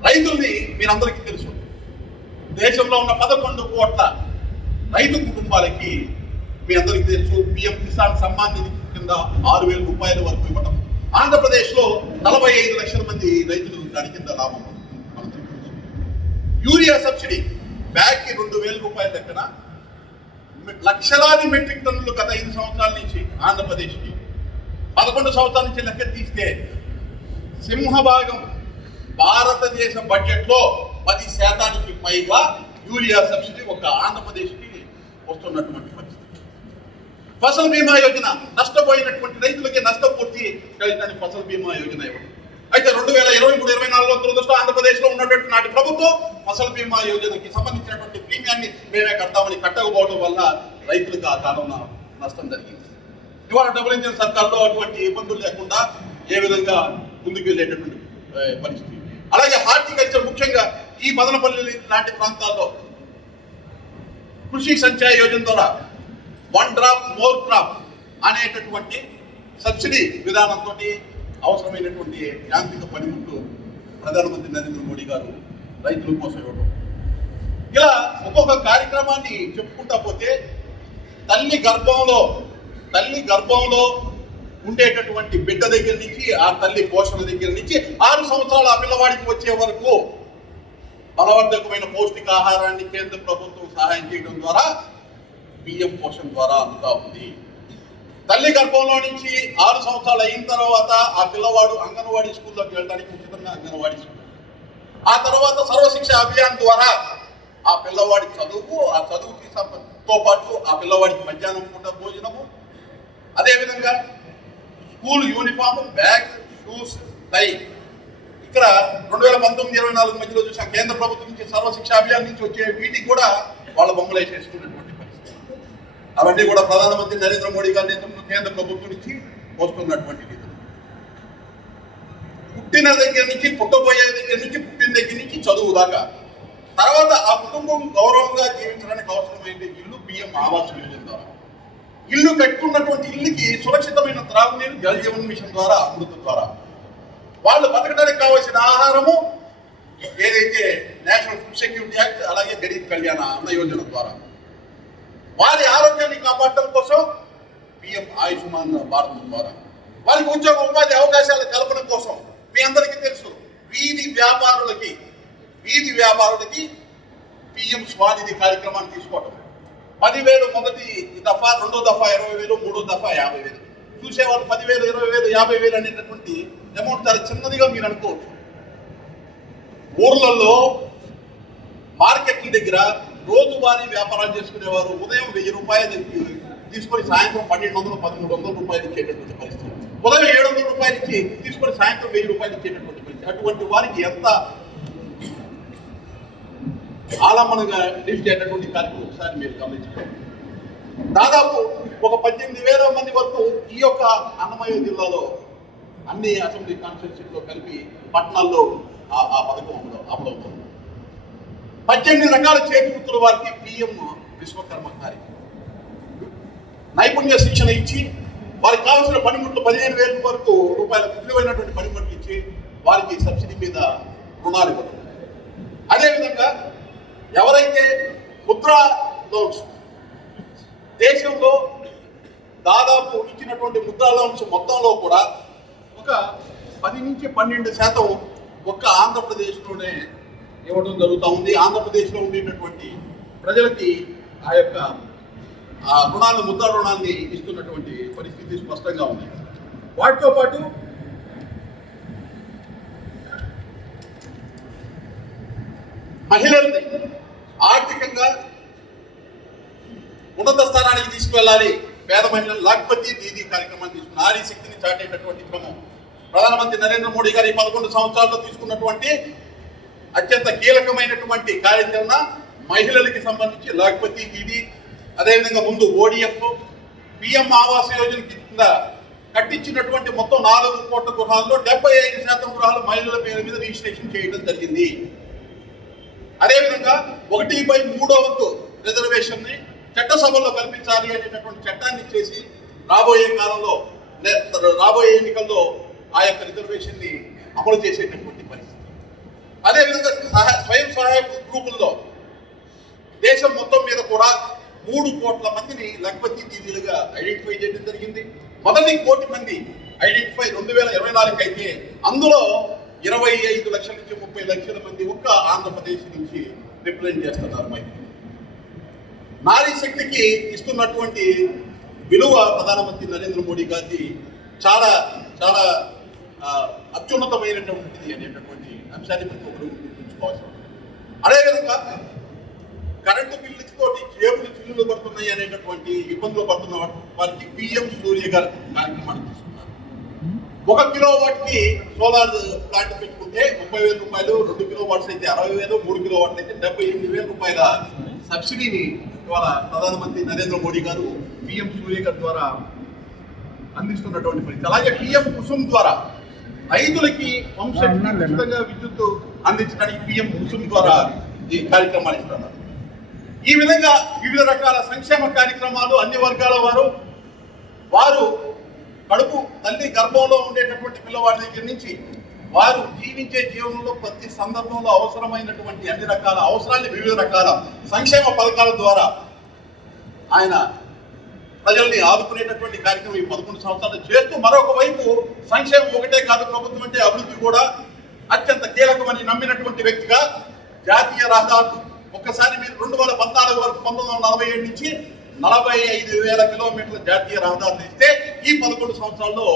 రైతుల్ని మీరందరికీ తెలుసు, దేశంలో ఉన్న 11 కోట్ల రైతు కుటుంబాలకి మీ అందరికీ తెలుసు పిఎం కిసాన్ సమ్మాన్ నిధి కింద 6,000 రూపాయల వరకు ఇవ్వడం. ఆంధ్రప్రదేశ్లో 45 లక్షల మంది రైతులు దాని కింద లాభం. యూరియా సబ్సిడీ బ్యాగ్కి 2,000 రూపాయల లెక్కన లక్షలాది మెట్రిక్ టన్నులు గత 5 సంవత్సరాల నుంచి ఆంధ్రప్రదేశ్కి, 11 సంవత్సరాల నుంచి లెక్క తీస్తే సింహభాగం భారతదేశ బడ్జెట్లో 10% పైగా యూరియా సబ్సిడీ ఒక ఆంధ్రప్రదేశ్కి వస్తున్నటువంటి పరిస్థితి. ఫసల్ బీమా యోజన నష్టపోయినటువంటి రైతులకి నష్టపూర్తి కలిగిన ఫసల్ బీమా యోజన ఇవ్వడం. అయితే 2023-24లో దురదృష్టం ఆంధ్రప్రదేశ్లో ఉన్నటువంటి నాటి ప్రభుత్వం ఫసల్ బీమా యోజనకి సంబంధించినటువంటి ప్రీమియాన్ని మేమే కడతామని కట్టకపోవడం వల్ల రైతులకు ఆ కాలంలో నష్టం జరిగింది. ఇవాళ డబుల్ ఇంజిన్ సర్కార్లో అటువంటి ఇబ్బందులు లేకుండా ఏ విధంగా ముందుకు వెళ్ళేటటువంటి పరిస్థితి. అలాగే హార్టికల్చర్, ముఖ్యంగా ఈ మదనపల్లి లాంటి ప్రాంతాల్లో కృషి సంచయ్ యోజన ద్వారా 1 డ్రాప్ మోర్ క్రాప్ అనేటటువంటి సబ్సిడీ విధానంతో అవసరమైనటువంటి యాంత్రిక పనిముట్లు ప్రధానమంత్రి నరేంద్ర మోడీ గారు రైతుల కోసం ఇవ్వడం. ఇలా ఒక్కొక్క కార్యక్రమాన్ని చెప్పుకుంటా పోతే తల్లి గర్భంలో ఉండేటటువంటి బిడ్డ దగ్గర నుంచి, ఆ తల్లి పోషణ దగ్గర నుంచి 6 సంవత్సరాల ఆ పిల్లవాడికి వచ్చే వరకు బలవర్ధకమైన పౌష్టికాహారాన్ని కేంద్ర ప్రభుత్వం సహాయం చేయడం ద్వారా పిఎం పోషణ ద్వారా అందుతా ఉంది. తల్లి గర్భంలో నుంచి 6 సంవత్సరాలు అయిన తర్వాత ఆ పిల్లవాడు అంగన్వాడీ స్కూల్లోకి వెళ్ళడానికి ఉచితంగా అంగన్వాడీ స్కూల్, ఆ తర్వాత సర్వశిక్ష అభియాన్ ద్వారా ఆ పిల్లవాడి చదువు, ఆ చదువుతో పాటు ఆ పిల్లవాడికి మధ్యాహ్నం పూట భోజనము, అదేవిధంగా స్కూల్ యూనిఫామ్, బ్యాగ్, షూస్, టై. ఇక్కడ 2019-24 మధ్యలో చూసాం కేంద్ర ప్రభుత్వం నుంచి సర్వశిక్ష అభియాన్ నుంచి వచ్చే వీటికి కూడా వాళ్ళ బొమ్మలు వేసేసుకున్నటువంటి పరిస్థితి. అవన్నీ కూడా ప్రధానమంత్రి నరేంద్ర మోడీ గారి నేతృత్వంలో కేంద్ర ప్రభుత్వం నుంచి వస్తున్నటువంటి నిధులు. పుట్టిన దగ్గర నుంచి, పుట్టబోయే దగ్గర నుంచి, పుట్టిన దగ్గర నుంచి చదువు దాకా, తర్వాత ఆ కుటుంబం గౌరవంగా జీవించడానికి అవసరమైన ఇల్లు పిఎం ఆవాస్ యోజన ద్వారా, ఇల్లు కట్టుకున్నటువంటి ఇల్లుకి సురక్షితమైన త్రాగునీరు జల్ జీవన్ మిషన్ ద్వారా, అమృత ద్వారా, వాళ్ళు బతకడానికి కావాల్సిన ఆహారము ఏదైతే నేషనల్ ఫుడ్ సెక్యూరిటీ యాక్ట్, అలాగే గరీబ్ కళ్యాణ అన్న యోజన ద్వారా, వారి ఆరోగ్యాన్ని కాపాడటం కోసం పిఎం ఆయుష్మాన్ భారత్ ద్వారా, వారికి ఉద్యోగ ఉపాధి అవకాశాల కల్పన కోసం. మీ అందరికీ తెలుసు వీధి వ్యాపారులకి పిఎం స్వానిధి కార్యక్రమాన్ని తీసుకోవడం. 10,000 మొదటి దఫా, 2వ దఫా 20,000, 3వ దఫా 50,000. చూసేవాళ్ళు 10,000, 20,000, 50,000 అనేటటువంటి అమౌంట్ చాలా చిన్నదిగా మీరు అనుకోవచ్చు. ఊర్లలో మార్కెట్ల దగ్గర రోజువారీ వ్యాపారాలు చేసుకునేవారు ఉదయం 1,000 రూపాయలు తీసుకొని సాయంత్రం 1,200, 1,300 రూపాయలు ఇచ్చేటటువంటి పరిస్థితి. ఉదయం 700 రూపాయలు ఇచ్చి తీసుకొని సాయంత్రం 1,000 రూపాయలు ఇచ్చేటటువంటి పరిస్థితి. అటువంటి వారికి ఎంత ఆలంబనగా నిలిచేటటువంటి కార్యక్రమం ఒకసారి మీరు గమనించుకోండి. దాదాపు ఒక 18,000 మంది వరకు ఈ యొక్క అన్నమయ్య జిల్లాలో అన్ని అసెంబ్లీ కాన్స్టిట్యూన్సీలో కలిపి పట్టణాల్లో ఆ పథకం అమలవుతుంది. 18 రకాల చేతి వృత్తుల వారికి పిఎం విశ్వకర్మ కార్యక్రమం నైపుణ్య శిక్షణ ఇచ్చి వారికి కావాల్సిన పనిముట్లు 15,000 వరకు రూపాయల విలువైనటువంటి పనిముట్లు ఇచ్చి వారికి సబ్సిడీ మీద రుణాలు ఇవ్వడం. అదేవిధంగా ఎవరైతే ముద్రా లోన్స్, దేశంలో దాదాపు ఇచ్చినటువంటి ముద్రా లోన్స్ మొత్తంలో కూడా ఒక 10 నుంచి 12% ఒక్క ఆంధ్రప్రదేశ్లోనే ఇవ్వడం జరుగుతూ ఉంది. ఆంధ్రప్రదేశ్లో ఉండేటటువంటి ప్రజలకి ఆ యొక్క రుణాలు, ముద్రా రుణాన్ని ఇస్తున్నటువంటి పరిస్థితి స్పష్టంగా ఉంది. వాటితో పాటు మహిళల్ని ఆర్థికంగా ఉన్నత స్థానానికి తీసుకువెళ్ళాలి, పేద మహిళలు లఖపతి దీదీ కార్యక్రమాన్ని తీసుకుని నారీ శక్తిని చాటేటటువంటి క్రమం ప్రధానమంత్రి నరేంద్ర మోడీ గారు ఈ 11 సంవత్సరాల్లో తీసుకున్నటువంటి అత్యంత కీలకమైనటువంటి కార్యాచరణ. మహిళలకి సంబంధించి లఖపతి దీదీ అదేవిధంగా ముందు ఓడిఎఫ్, పిఎం ఆవాస్ యోజన కింద కట్టించినటువంటి మొత్తం 4 కోట్ల గృహాల్లో 75% గృహాలు మహిళల పేరు మీద రిజిస్ట్రేషన్ చేయడం జరిగింది. అదేవిధంగా 1/3 రిజర్వేషన్ ని చట్టసభలో కల్పించాలి అనేటటువంటి చట్టాన్ని చేసి రాబోయే కాలంలో రాబోయే ఎన్నికల్లో ఆ యొక్క రిజర్వేషన్ ని అమలు చేసేటటువంటి పరిస్థితి. అదేవిధంగా స్వయం సహాయక గ్రూపుల్లో దేశం మొత్తం మీద కూడా 3 కోట్ల మందిని లఖపతి దీదీలుగా ఐడెంటిఫై చేయడం జరిగింది. మొదటి 1 కోటి మంది ఐడెంటిఫై 2024 అయితే అందులో 25 లక్షల నుంచి 30 లక్షల మంది ఒక్క ఆంధ్రప్రదేశ్ నుంచి రిప్రజెంట్ చేస్తున్నారు. నారీ శక్తికి ఇస్తున్నటువంటి విలువ ప్రధానమంత్రి నరేంద్ర మోడీ గారి చాలా చాలా అత్యున్నతమైనటువంటిది అనేటటువంటి అంశాన్ని ప్రతి ఒక్కరు గుర్తుంచుకోవాల్సి ఉంటుంది. అదేవిధంగా కరెంటు బిల్లుతోటి జేబులు చిల్లులు పడుతున్నాయి అనేటటువంటి ఇబ్బందులు పడుతున్న వారికి పిఎం సూర్య గారు కార్యక్రమాన్ని తీసుకున్నారు. 1 కిలోవాట్కి సోలార్ ప్లాంట్ పెట్టుకుంటే 30,000 రూపాయలు, 2 కిలోవాట్స్ అయితే 60,000, 3 కిలోవాట్లు అయితే 78,000 రూపాయల సబ్సిడీని ఇవాళ ప్రధానమంత్రి నరేంద్ర మోడీ గారు పిఎం సూర్య గారి ద్వారా అందిస్తున్నటువంటి పరిస్థితి. అలాగే పిఎం కుసుమ్ ద్వారా రైతులకి ఉచితంగా విద్యుత్ అందించడానికి పిఎం కుసుమ్ ద్వారా ఈ కార్యక్రమాలు ఇస్తున్నారు. ఈ విధంగా వివిధ రకాల సంక్షేమ కార్యక్రమాలు అన్ని వర్గాల వారు కడుపు తల్లి గర్భంలో ఉండేటటువంటి పిల్లవాడి దగ్గర నుంచి వారు జీవించే జీవనంలో ప్రతి సందర్భంలో అవసరమైనటువంటి అన్ని రకాల అవసరాన్ని వివిధ రకాల సంక్షేమ పథకాల ద్వారా ఆయన ప్రజల్ని ఆదుకునేటటువంటి కార్యక్రమం ఈ 11 సంవత్సరాలు చేస్తూ, మరొక వైపు సంక్షేమం ఒకటే కాదు, ప్రభుత్వం అంటే అభివృద్ధి కూడా అత్యంత కీలకమని నమ్మినటువంటి వ్యక్తిగా జాతీయ రహదారులు ఒక్కసారి మీరు 2014 వరకు 1947 నుంచి 45,000 కిలోమీటర్ల జాతీయ రహదారులు ఇస్తే ఈ 11 సంవత్సరాల్లో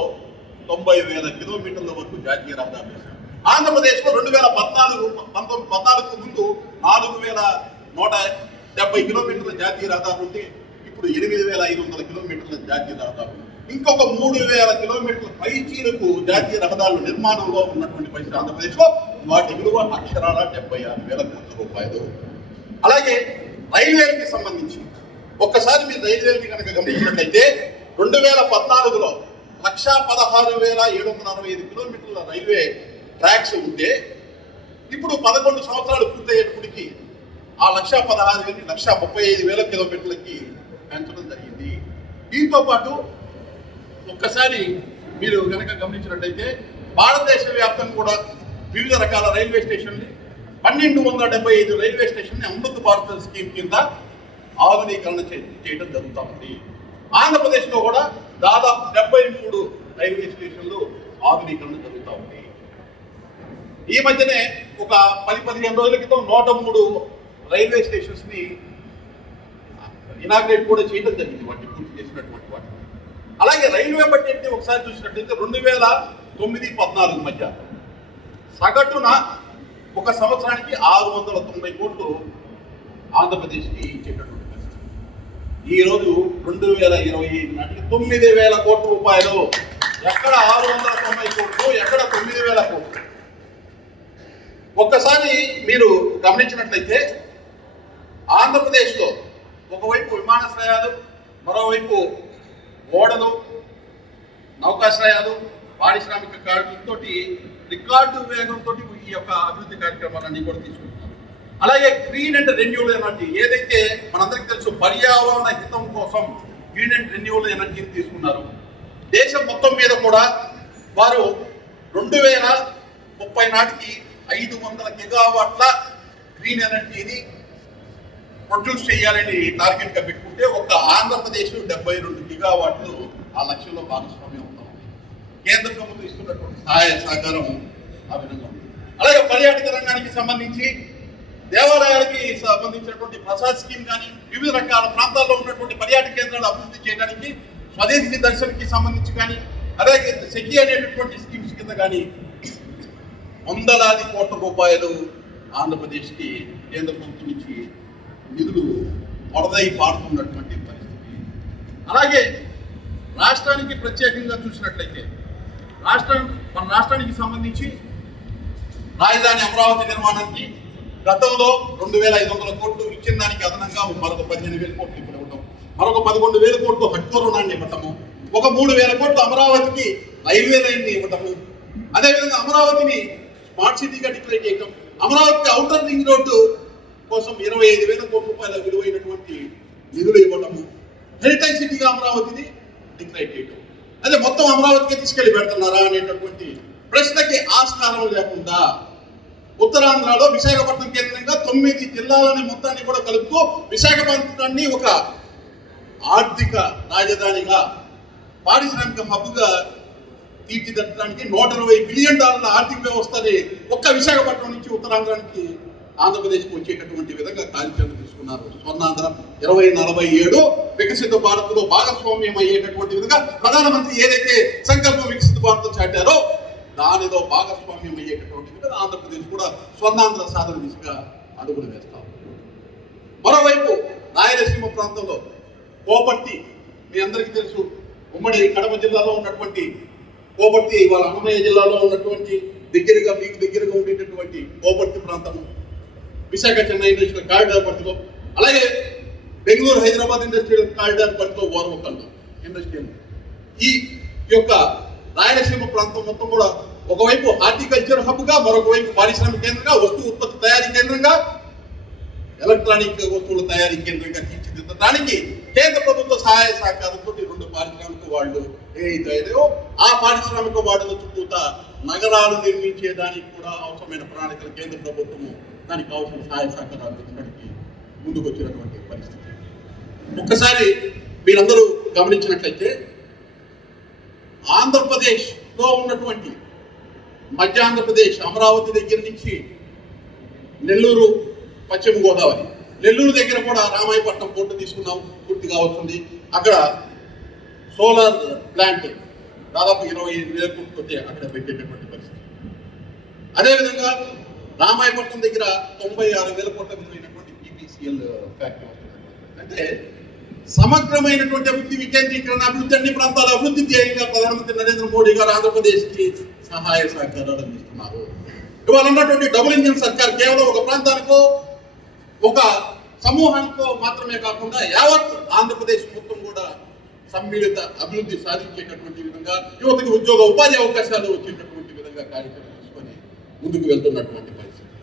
90,000 కిలోమీటర్ల వరకు జాతీయ రహదారులు ఇస్తారు. ఆంధ్రప్రదేశ్లో 2014 ముందు 4,170 కిలోమీటర్ల జాతీయ రహదారులు ఉంటే ఇప్పుడు 8,500 కిలోమీటర్ల జాతీయ రహదారులు, ఇంకొక 3,000 కిలోమీటర్ల పైచీలకు జాతీయ రహదారుల నిర్మాణంలో ఉన్నటువంటి పరిస్థితి ఆంధ్రప్రదేశ్లో. వాటి విలువ అక్షరాల 76,000 కోట్ల రూపాయలు. అలాగే రైల్వేకి సంబంధించి ఒక్కసారి మీరు రైల్వేని కనుక గమనించినట్లయితే 2014లో 116,765 కిలోమీటర్ల రైల్వే ట్రాక్స్ ఉంటే ఇప్పుడు 11 సంవత్సరాలు పూర్తయ్యేటప్పటికి ఆ 116,000 135,000 కిలోమీటర్లకి పెంచడం జరిగింది. దీంతో పాటు ఒక్కసారి మీరు కనుక గమనించినట్లయితే భారతదేశ వ్యాప్తంగా కూడా వివిధ రకాల రైల్వే స్టేషన్లు 1,275 railway station Amrit Bharat scheme కింద ఆధునీకరణ చేయడం జరుగుతూ ఉంది. ఆంధ్రప్రదేశ్లో కూడా దాదాపు 73 రైల్వే స్టేషన్లు ఆధునీకరణ జరుగుతూ ఉంది. ఈ మధ్యనే ఒక 10-15 రోజుల క్రితం 103 రైల్వే స్టేషన్స్ ని ఇనాగ్రేట్ కూడా చేయడం జరిగింది, వాటిని పూర్తి చేసినటువంటి వాటి. అలాగే రైల్వే బడ్జెట్ ని ఒకసారి చూసినట్లయితే 2009-14 మధ్య సగటున ఒక సంవత్సరానికి 690 కోట్లు ఆంధ్రప్రదేశ్కి ఇచ్చేటటువంటి పరిస్థితి. ఈ రోజు 2025 నాటికి 9,000 కోట్ల రూపాయలు. ఎక్కడ 690 కోట్లు, ఎక్కడ 9,000 కోట్లు. ఒక్కసారి మీరు గమనించినట్లయితే ఆంధ్రప్రదేశ్లో ఒకవైపు విమానాశ్రయాలు, మరోవైపు ఓడలు, నౌకాశ్రయాలు, పారిశ్రామిక కార్మికులతో రికార్డు వేగంతో ఈ యొక్క అభివృద్ధి కార్యక్రమాలన్నీ కూడా తీసుకుంటున్నారు. అలాగే గ్రీన్ అండ్ రెన్యూవల్ ఎనర్జీ, ఏదైతే మనందరికీ తెలుసు పర్యావరణ హితం కోసం గ్రీన్ అండ్ రెన్యూవల్ ఎనర్జీని తీసుకున్నారు. దేశం మొత్తం మీద కూడా వారు 2030 నాటికి 500 గిగావాట్ల గ్రీన్ ఎనర్జీని ప్రొడ్యూస్ చేయాలని టార్గెట్ గా పెట్టుకుంటే ఒక ఆంధ్రప్రదేశ్ 72 గిగావాట్లు ఆ లక్ష్యంలో భాగస్వామ్యం అవుతాం. కేంద్ర ప్రభుత్వం ఇస్తున్నటువంటి సహాయ సహకారం ఆ విధంగా ఉంది. అలాగే పర్యాటక రంగానికి సంబంధించి దేవాలయాలకి సంబంధించినటువంటి ప్రసాద్ స్కీమ్ కానీ, వివిధ రకాల ప్రాంతాల్లో ఉన్నటువంటి పర్యాటక కేంద్రాలు అభివృద్ధి చేయడానికి, స్వదేశీ దర్శనకి సంబంధించి కానీ, అలాగే సెకి అనేటటువంటి స్కీమ్స్ కింద కానీ 100,000 కోట్ల రూపాయలు ఆంధ్రప్రదేశ్కి కేంద్ర ప్రభుత్వం నుంచి నిధులు వరదై పారుతున్నటువంటి పరిస్థితి. అలాగే రాష్ట్రానికి ప్రత్యేకంగా చూసినట్లయితే మన రాష్ట్రానికి సంబంధించి రాజధాని అమరావతి నిర్మాణానికి గతంలో 2,500 కోట్లు ఇచ్చిన దానికి అదనంగా మరొక 15,000 కోట్లు ఇప్పుడు ఇవ్వడం మరొక 11,000 కోట్లు హట్కో రుణాన్ని ఇవ్వటము, ఒక 3,000 కోట్లు అమరావతికి రైల్వే లైన్ని ఇవ్వటము, అదేవిధంగా అమరావతిని స్మార్ట్ సిటీగా డిక్లేర్ చేయటం, అమరావతికి ఔటర్ రింగ్ రోడ్డు కోసం 25,000 కోట్ల రూపాయల విలువైనటువంటి నిధులు ఇవ్వటము, హెరిటేజ్ సిటీగా అమరావతిని డిక్లేర్ చేయటం. అదే మొత్తం అమరావతికి తీసుకెళ్లి పెడుతున్నారా అనేటటువంటి ప్రశ్నకి ఆస్కారం లేకుండా ఉత్తరాంధ్రలో విశాఖపట్నం కేంద్రంగా 9 జిల్లాలని మొత్తాన్ని కూడా కలుపుతూ విశాఖపట్నాన్ని ఒక ఆర్థిక రాజధానిగా, పారిశ్రామిక హబ్గా తీర్చిదిద్దడానికి $120 బిలియన్ ఆర్థిక వ్యవస్థని ఒక్క విశాఖపట్నం నుంచి ఉత్తరాంధ్రానికి ఆంధ్రప్రదేశ్కి వచ్చేటటువంటి విధంగా కార్యక్రమం తీసుకున్నారు. స్వర్ణాంధ్ర 2047 వికసిత భారత్లో భాగస్వామ్యం అయ్యేటటువంటి విధంగా ప్రధానమంత్రి ఏదైతే సంకల్పం వికసిత భారత్ చాటారో దానిలో భాగస్వామ్యం అయ్యేటటువంటి విధంగా ఆంధ్రప్రదేశ్ కూడా స్వర్ణాంధ్ర సాధన దిశగా అడుగులు వేస్తాం. మరోవైపు రాయలసీమ ప్రాంతంలో కోపర్తి, మీ అందరికీ తెలుసు, ఉమ్మడి కడప జిల్లాలో ఉన్నటువంటి కోపర్తి, వాళ్ళ అన్నమయ్య జిల్లాలో ఉన్నటువంటి దగ్గరగా మీకు దగ్గరగా ఉండేటటువంటి కోపర్తి ప్రాంతము, విశాఖ చెన్నై ఇండస్ట్రియల్ కారిడార్ పరిధిలో, అలాగే బెంగళూరు హైదరాబాద్ ఇండస్ట్రియల్ కారిడార్ పరిధిలో ఓర్వకల్లు ఇండస్ట్రియల్, ఈ యొక్క రాయలసీమ ప్రాంతం మొత్తం కూడా ఒకవైపు హార్టికల్చర్ హబ్గా, మరొక వైపు పారిశ్రామిక కేంద్రంగా, వస్తు ఉత్పత్తి తయారీ కేంద్రంగా, ఎలక్ట్రానిక్ వస్తువుల తయారీ కేంద్రంగా తీర్చిదిద్దడానికి కేంద్ర ప్రభుత్వ సహాయ సహకారంతో 2 పారిశ్రామిక వార్డులు ఏదైతే ఆ పారిశ్రామిక వార్డుల చుట్టూత నగరాలు నిర్మించేదానికి కూడా అవసరమైన ప్రణాళికలు కేంద్ర ప్రభుత్వము దానికి కావాల్సిన సహాయ సహకారాలు తెచ్చడానికి ముందుకు వచ్చినటువంటి పరిస్థితి. ఒక్కసారి మీరందరూ గమనించినట్లయితే ఆంధ్రప్రదేశ్లో ఉన్నటువంటి మధ్య ఆంధ్రప్రదేశ్, అమరావతి దగ్గర నుంచి నెల్లూరు, పశ్చిమ గోదావరి, నెల్లూరు దగ్గర కూడా రామాయపట్నం పోర్టు తీసుకున్నాం, పూర్తిగా వస్తుంది. అక్కడ సోలార్ ప్లాంట్ దాదాపు 25,000 కోట్లతో అక్కడ పెట్టేటటువంటి పరిస్థితి. అదేవిధంగా రామాయపట్నం దగ్గర 96,000 కోట్ల విలువైనటువంటి PPCL ఫ్యాక్టరీ వస్తుంది. అంటే సమగ్రమైనటువంటి అభివృద్ధి, వికేంద్రీకరణ, అభివృద్ధి, అన్ని ప్రాంతాల అభివృద్ధి ధ్యేయంగా ప్రధానమంత్రి నరేంద్ర మోడీ గారు ఆంధ్రప్రదేశ్కి సహాయ సహకారాలు అందిస్తున్నారు. ఇవాళ ఉన్నటువంటి డబుల్ ఇంజిన్ సర్కార్ కేవలం ఒక ప్రాంతానికో ఒక సమూహానికో మాత్రమే కాకుండా యావత్ ఆంధ్రప్రదేశ్ మొత్తం కూడా సమ్మిళిత అభివృద్ధి సాధించేటటువంటి విధంగా, యువతకు ఉద్యోగ ఉపాధి అవకాశాలు వచ్చేటటువంటి విధంగా కార్యక్రమం తీసుకొని ముందుకు వెళ్తున్నటువంటి పరిస్థితి.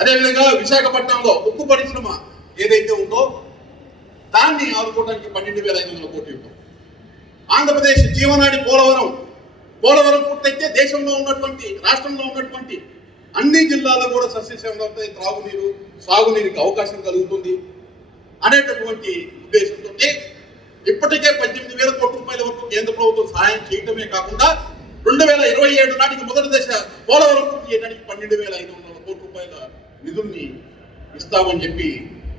అదేవిధంగా విశాఖపట్నంలో ఉక్కు పరిశ్రమ ఏదైతే ఉందో దాన్ని ఆదుకోవడానికి 12,500 కోట్లు ఇవ్వడం. ఆంధ్రప్రదేశ్ జీవనాడి పోలవరం పూర్తయితే దేశంలో ఉన్నటువంటి, రాష్ట్రంలో ఉన్నటువంటి అన్ని జిల్లాల్లో కూడా సస్యశ్యామలవుతాయి, త్రాగునీరు, సాగునీరుకి అవకాశం కలుగుతుంది అనేటటువంటి ఉద్దేశంతో ఇప్పటికే 18,000 కోట్ల రూపాయల వరకు కేంద్ర ప్రభుత్వం సహాయం చేయడమే కాకుండా 2027 నాటికి మొదటి దశ పోలవరం పూర్తి చేయడానికి 12,500 కోట్ల రూపాయల నిధుల్ని ఇస్తామని చెప్పి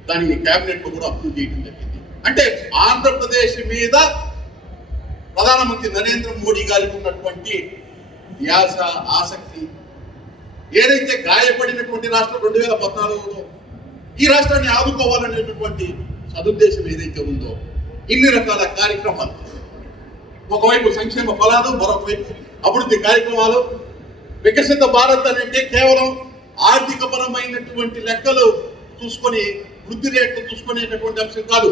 దానికి కేబినెట్ లో కూడా అప్రూవ్ చేయడం జరిగింది. అంటే ఆంధ్రప్రదేశ్ మీద ప్రధానమంత్రి నరేంద్ర మోడీ గారికి ఉన్నటువంటి ధ్యాస, ఆసక్తి, ఏదైతే గాయపడినటువంటి రాష్ట్రం 2014లో ఈ రాష్ట్రాన్ని ఆదుకోవాలనేటటువంటి సదుద్దేశం ఏదైతే ఉందో, ఇన్ని రకాల కార్యక్రమాలు, ఒకవైపు సంక్షేమ ఫలాలు, మరొక వైపు అభివృద్ధి కార్యక్రమాలు. వికసిత భారత్ అంటే కేవలం ఆర్థిక పరమైనటువంటి లెక్కలు చూసుకొని, వృద్ధి రేట్లు చూసుకునేటటువంటి అంశం కాదు.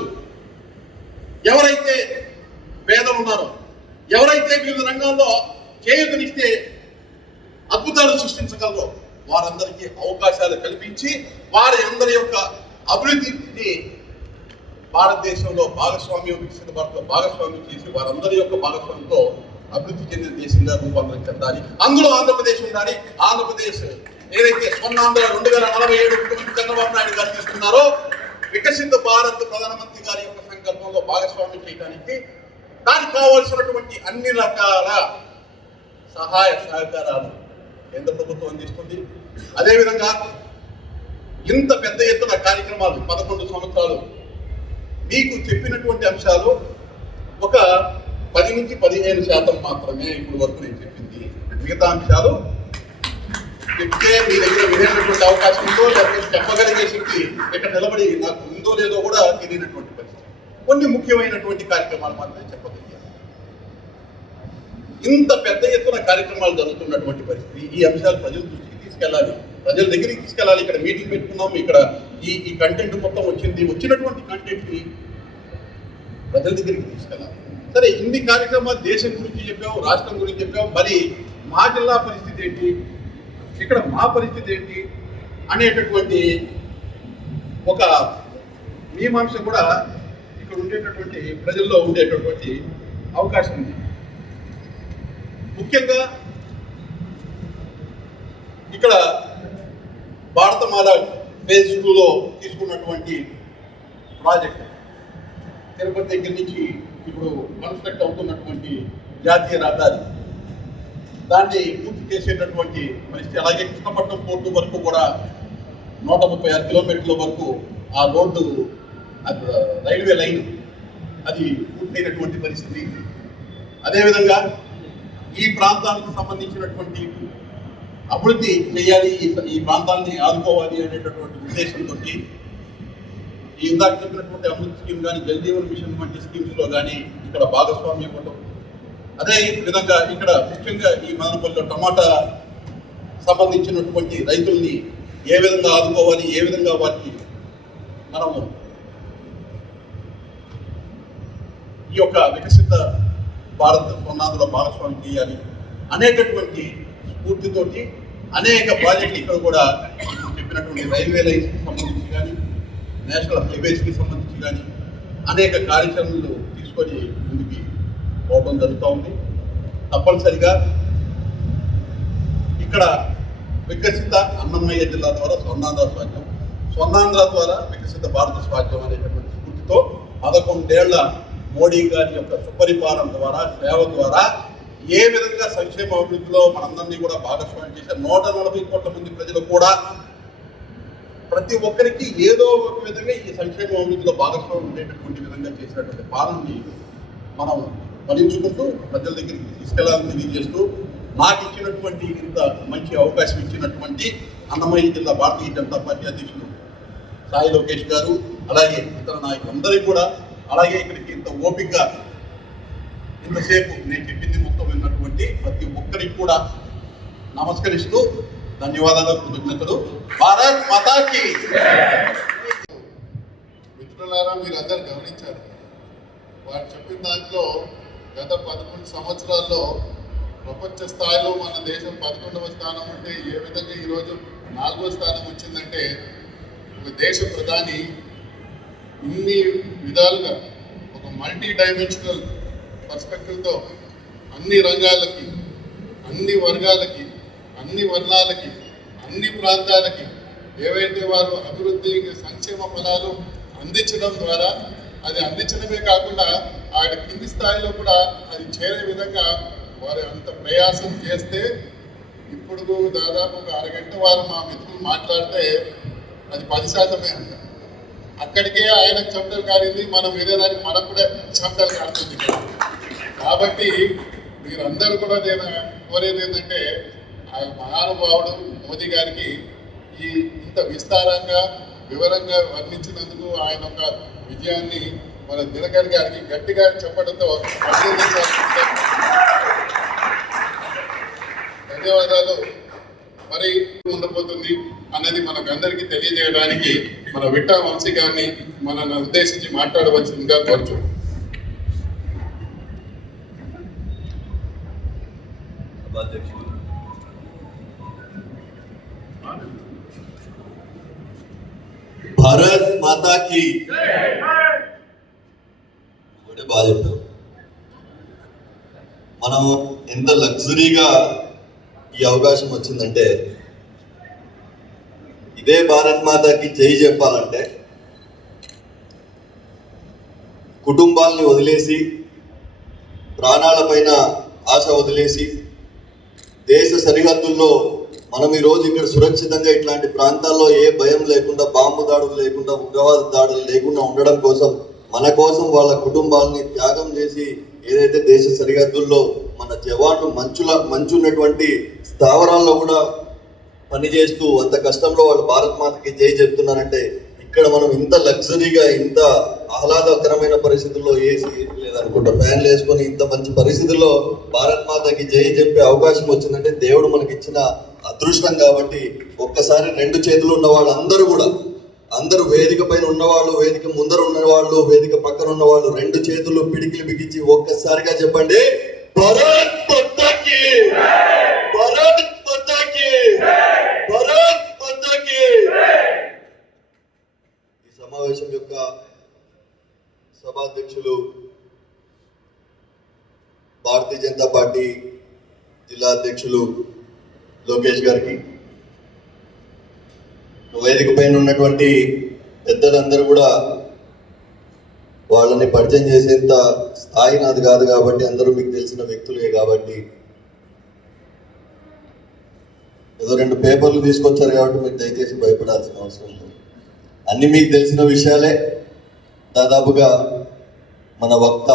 ఎవరైతే పేదలు ఉన్నారో, ఎవరైతే వివిధ రంగాల్లో చేయూతనిస్తే అద్భుతాలు సృష్టించగలరో వారందరికీ అవకాశాలు కల్పించి వారి అందరి యొక్క అభివృద్ధిని భారతదేశంలో భాగస్వామ్యం, వికసిత భారత్లో భాగస్వామ్యం చేసి వారందరి యొక్క భాగస్వామ్యంతో అభివృద్ధి చెందిన దేశంగా రూపాంతరం చెందాలి. అందులో ఆంధ్రప్రదేశ్ ఉండాలి. ఆంధ్రప్రదేశ్ ఏదైతే స్వర్ణాంధ్ర 2047 ముఖ్యమంత్రి చంద్రబాబు నాయుడు గారు తీసుకున్నారో, వికసిత భారత్ ప్రధానమంత్రి గారి యొక్క సంకల్పంలో భాగస్వామ్యం చేయడానికి దానికి కావలసినటువంటి అన్ని రకాల సహాయ సహకారాలు కేంద్ర ప్రభుత్వం అందిస్తుంది. అదేవిధంగా ఇంత పెద్ద ఎత్తున కార్యక్రమాలు 11 సంవత్సరాలు మీకు చెప్పినటువంటి అంశాలు ఒక 10 నుంచి 15% మాత్రమే ఇప్పుడు వరకు నేను చెప్పింది. మిగతా అంశాలు చెప్తే మీ దగ్గర వినేటటువంటి అవకాశం ఉందో, లేకపోతే చెప్పగలిగే శక్తి ఇక్కడ నిలబడి నాకు ఉందో లేదో కూడా తెలియనటువంటి పరిస్థితి. కొన్ని ముఖ్యమైనటువంటి కార్యక్రమాలు మాత్రమే చెప్పగలిగాను. ఇంత పెద్ద ఎత్తున కార్యక్రమాలు జరుగుతున్నటువంటి పరిస్థితి, ఈ అంశాలు ప్రజల దృష్టికి తీసుకెళ్ళాలి, ప్రజల దగ్గరికి తీసుకెళ్ళాలి. ఇక్కడ మీటింగ్ పెట్టుకున్నాం, ఇక్కడ ఈ కంటెంట్ మొత్తం వచ్చింది. వచ్చినటువంటి కంటెంట్ని ప్రజల దగ్గరికి తీసుకెళ్ళాలి. సరే, ఇన్ని కార్యక్రమాలు దేశం గురించి చెప్పావు, రాష్ట్రం గురించి చెప్పావు, మరి మా జిల్లా పరిస్థితి ఏంటి, ఇక్కడ మా పరిస్థితి ఏంటి అనేటటువంటి ఒక మీమాంస కూడా ఇక్కడ ఉండేటటువంటి ప్రజల్లో ఉండేటటువంటి అవకాశం ఉంది. ముఖ్యంగా ఇక్కడ భారతమాల ఫేజ్ 2లో తీసుకున్నటువంటి ప్రాజెక్ట్ తిరుపతి దగ్గర నుంచి ఇప్పుడు కన్స్ట్రక్ట్ అవుతున్నటువంటి జాతీయ రహదారి, దాన్ని పూర్తి చేసేటటువంటి పరిస్థితి. అలాగే కృష్ణపట్నం పోర్టు వరకు కూడా 136 కిలోమీటర్ల వరకు ఆ రోడ్డు రైల్వే లైన్ అది పూర్తయినటువంటి పరిస్థితి. అదేవిధంగా ఈ ప్రాంతానికి సంబంధించినటువంటి అభివృద్ధి చేయాలి, ఈ ప్రాంతాన్ని ఆదుకోవాలి అనేటటువంటి ఉద్దేశంతో ఈ ఇందాక చెప్పినటువంటి అమృత్ స్కీమ్ కానీ, జల్ జీవన్ మిషన్ వంటి స్కీమ్స్లో కానీ ఇక్కడ భాగస్వామ్యం ఇవ్వడం. అదే విధంగా ఇక్కడ ముఖ్యంగా ఈ మదనపల్లిలో టమాటా సంబంధించినటువంటి రైతుల్ని ఏ విధంగా ఆదుకోవాలి, ఏ విధంగా వాటిని మనము ఈ యొక్క వికసిత భారత స్వర్ణాంధ్రలో భాగస్వామ్యం చేయాలి అనేటటువంటి స్ఫూర్తితోటి అనేక ప్రాజెక్టులు ఇక్కడ కూడా చెప్పినటువంటి రైల్వే లైన్స్కి సంబంధించి కానీ, నేషనల్ హైవేస్కి సంబంధించి కానీ అనేక కార్యక్రమాలు తీసుకొని ముందుకి పోవడం జరుగుతూ ఉంది. తప్పనిసరిగా ఇక్కడ వికసిత అన్నమయ్య జిల్లా ద్వారా స్వర్ణాంధ్ర స్వాధ్యం, స్వర్ణాంధ్ర ద్వారా వికసిత భారత స్వాధ్యం అనేటటువంటి స్ఫూర్తితో 11 ఏళ్ల మోడీ గారి యొక్క సుపరిపాలన ద్వారా, సేవ ద్వారా ఏ విధంగా సంక్షేమ అభివృద్ధిలో మనందరినీ కూడా భాగస్వామ్యం చేశారు. 140 కోట్ల మంది ప్రజలు కూడా ప్రతి ఒక్కరికి ఏదో ఒక విధంగా ఈ సంక్షేమ అభివృద్ధిలో భాగస్వామ్యం ఉండేటటువంటి విధంగా చేసినటువంటి పాలనని మనం ఫలించుకుంటూ ప్రజల దగ్గరికి తీసుకెళ్లాలని తెలియజేస్తూ, నాకు ఇచ్చినటువంటి ఇంత మంచి అవకాశం ఇచ్చినటువంటి అన్నమయ్య జిల్లా భారతీయ జనతా పార్టీ అధ్యక్షులు సాయి లోకేష్ గారు, అలాగే ఇతర నాయకులందరికీ కూడా, అలాగే ఇక్కడికి ఇంత ఓపిక ఇంతసేపు నేను చెప్పింది మొత్తం విన్నటువంటి ప్రతి ఒక్కరికి కూడా నమస్కరిస్తూ ధన్యవాదాలు, కృతజ్ఞతలు. భారత్ మాతాకి. మిత్రులారా, మీరందరూ గమనించారు వారు చెప్పిన దాంట్లో గత 11 సంవత్సరాల్లో ప్రపంచ స్థాయిలో మన దేశం 11వ స్థానం ఉంటే ఏ విధంగా ఈరోజు 4వ స్థానం వచ్చిందంటే, ఒక దేశ ప్రధాని ఇన్ని విధాలుగా ఒక మల్టీ డైమెన్షనల్ పర్స్పెక్టివ్తో అన్ని రంగాలకి, అన్ని వర్గాలకి, అన్ని వర్ణాలకి, అన్ని ప్రాంతాలకి ఏవైతే వారు అభివృద్ధి సంక్షేమ ఫలాలు అందించడం ద్వారా, అది అందించడమే కాకుండా ఆయన కింది స్థాయిలో కూడా అది చేరే విధంగా వారు అంత ప్రయాసం చేస్తే, ఇప్పుడు దాదాపు ఒక అరగంట వారు మా మిత్రులు మాట్లాడితే అది 10% అంట. అక్కడికే ఆయనకు చెమటలు కారింది, మనం వినేదానికి మనకు కూడా చెమటలు కారుతుంది. కాబట్టి మీరందరూ కూడా నేను కోరేది ఏంటంటే, ఆ మహానుభావుడు మోదీ గారికి ఈ ఇంత విస్తారంగా వివరంగా వర్ణించినందుకు ఆయన ఒక విజయాన్ని మన దినకర్ గారికి గట్టిగా చెప్పడంతో ధన్యవాదాలు. మరి ఉండబోతుంది అన్నది మనకందరికీ తెలియజేయడానికి మన విట్టా వంశీ గారిని మనల్ని ఉద్దేశించి మాట్లాడవలసిందిగా కోరుచు. భారత్ మాతాకి ఒకటే బాగా చెప్పారు. మనం ఎంత లగ్జరీగా ఈ అవకాశం వచ్చిందంటే, ఇదే భారత్ మాతాకి జై చెప్పాలంటే కుటుంబాలని వదిలేసి, ప్రాణాలపైన ఆశ వదిలేసి, దేశ సరిహద్దుల్లో మనం ఈరోజు ఇక్కడ సురక్షితంగా ఇట్లాంటి ప్రాంతాల్లో ఏ భయం లేకుండా, బాంబు దాడులు లేకుండా, ఉగ్రవాద దాడులు లేకుండా ఉండడం కోసం, మన కోసం వాళ్ళ కుటుంబాలని త్యాగం చేసి ఏదైతే దేశ సరిహద్దుల్లో మన జవాన్లు మంచు ఉన్నటువంటి స్థావరాల్లో కూడా పనిచేస్తూ అంత కష్టంలో వాళ్ళు భారత్ మాతకి జై చెప్తున్నారంటే, ఇక్కడ మనం ఇంత లగ్జరీగా, ఇంత ఆహ్లాదకరమైన పరిస్థితుల్లో ఏసీ లేదనుకుంటా ఫ్యాన్లు వేసుకొని ఇంత మంచి పరిస్థితుల్లో భారత్ మాతకి జై చెప్పే అవకాశం వచ్చిందంటే దేవుడు మనకి ఇచ్చిన అదృష్టం. కాబట్టి ఒక్కసారి 2 చేతులు ఉన్న వాళ్ళందరూ కూడా అందరూ వేదిక పైన ఉన్నవాళ్ళు, వేదిక ముందర ఉన్నవాళ్ళు, వేదిక పక్కన ఉన్నవాళ్ళు 2 చేతులు పిడికిలు బిగించి ఒక్కసారిగా చెప్పండి, భారత్ మాతా కీ, భారత్ మాతా కీ, భారత్ మాతా కీ. ఈ సమావేశం యొక్క సభాధ్యక్షులు భారతీయ జనతా పార్టీ జిల్లా అధ్యక్షులు లోకేష్ గారికి, వేదిక పైన ఉన్నటువంటి పెద్దలందరూ కూడా వాళ్ళని పరిచయం చేసేంత స్థాయి నాది కాదు కాబట్టి, అందరూ మీకు తెలిసిన వ్యక్తులే కాబట్టి, ఏదో 2 పేపర్లు తీసుకొచ్చారు కాబట్టి మీరు దయచేసి భయపడాల్సిన అవసరం లేదు. అన్ని మీకు తెలిసిన విషయాలే. దాదాపుగా మన వక్త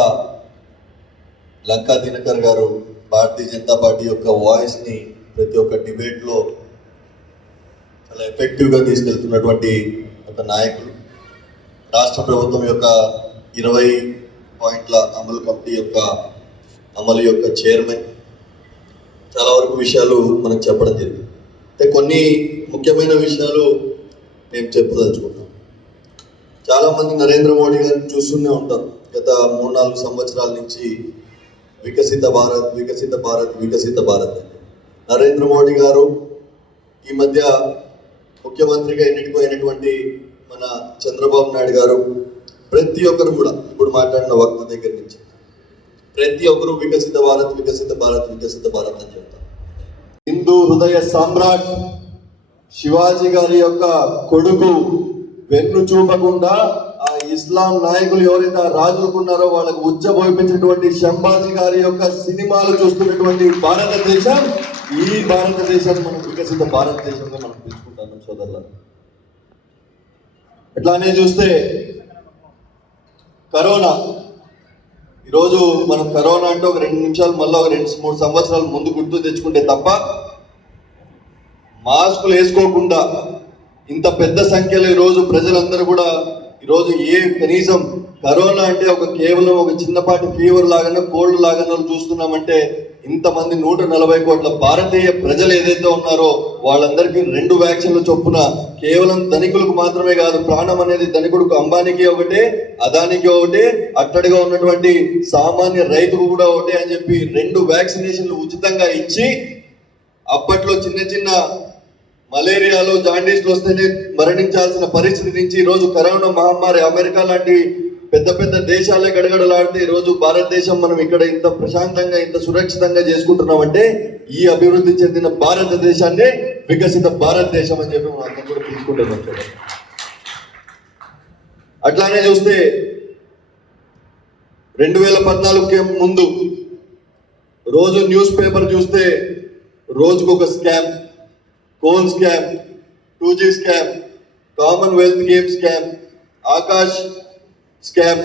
లంకా దినకర్ గారు భారతీయ జనతా పార్టీ యొక్క వాయిస్ని ప్రతి ఒక్క డిబేట్లో చాలా ఎఫెక్టివ్గా తీసుకెళ్తున్నటువంటి ఒక నాయకులు. రాష్ట్ర ప్రభుత్వం యొక్క 20 పాయింట్ల అమలు కమిటీ యొక్క అమలు యొక్క చైర్మన్. చాలా వరకు విషయాలు మనకు చెప్పడం జరిగింది. అయితే కొన్ని ముఖ్యమైన విషయాలు నేను చెప్పదలుచుకున్నాను. చాలామంది నరేంద్ర మోడీ గారిని చూస్తూనే ఉంటారు. గత 3-4 సంవత్సరాల నుంచి వికసిత భారత్, వికసిత భారత్, వికసిత భారత్ అని. నరేంద్ర మోడీ గారు ఈ మధ్య ముఖ్యమంత్రిగా ఎన్నికైనటువంటి మన చంద్రబాబు నాయుడు గారు, ప్రతి ఒక్కరు కూడా ఇప్పుడు మాట్లాడిన వక్త దగ్గర నుంచి ప్రతి ఒక్కరు వికసిత భారత్, వికసిత భారత్, వికసిత భారత్ అని చెప్తారు. హిందూ హృదయ సామ్రాట్ శివాజీ గారి యొక్క కొడుకు వెన్ను చూపకుండా ఆ ఇస్లాం నాయకులు ఎవరైతే రాజుకున్నారో వాళ్ళకు ఉచ్చబోయించినటువంటి శంభాజీ గారి యొక్క సినిమాలు చూస్తున్నటువంటి భారతదేశం, ఈ భారతదేశాన్ని మనం వికసిత భారతదేశంగా మనం పిలుచుకుంటాం సోదరుల. అట్లానే చూస్తే కరోనా, ఈరోజు మనం కరోనా అంటే ఒక 2 నిమిషాలు మళ్ళీ ఒక 2-3 సంవత్సరాలు ముందు గుర్తు తెచ్చుకుంటే తప్ప, మాస్కులు వేసుకోకుండా ఇంత పెద్ద సంఖ్యలో ఈరోజు ప్రజలందరూ కూడా ఈరోజు కనీసం కరోనా అంటే కేవలం ఒక చిన్నపాటి ఫీవర్ లాగానో కోల్డ్ లాగానో చూస్తున్నామంటే, ఇంతమంది 140 కోట్ల భారతీయ ప్రజలు ఏదైతే ఉన్నారో వాళ్ళందరికీ 2 వ్యాక్సిన్లు చొప్పున, కేవలం ధనికులకు మాత్రమే కాదు, ప్రాణం అనేది ధనికుడికి అంబానీకి ఒకటే, అదానికి ఒకటే, అట్టడిగా ఉన్నటువంటి సామాన్య రైతుకు కూడా ఒకటే అని చెప్పి 2 వ్యాక్సినేషన్లు ఉచితంగా ఇచ్చి, అప్పట్లో చిన్న మలేరియాలో జాండీస్లు వస్తేనే మరణించాల్సిన పరిస్థితి నుంచి ఈరోజు కరోనా మహమ్మారి అమెరికా లాంటి పెద్ద దేశాలే గడగడలాడితే ఈరోజు భారతదేశం మనం ఇక్కడ ఇంత ప్రశాంతంగా, ఇంత సురక్షితంగా చేసుకుంటున్నామంటే ఈ అభివృద్ధి చెందిన భారతదేశాన్ని వికసిత భారతదేశం అని చెప్పి మనం అందరం కూడా తీసుకుంటున్నాం. అట్లానే చూస్తే 2014కి ముందు రోజు న్యూస్ పేపర్ చూస్తే రోజుకు ఒక scam, coal scam, 2G scam, Commonwealth game scam, Akash scam,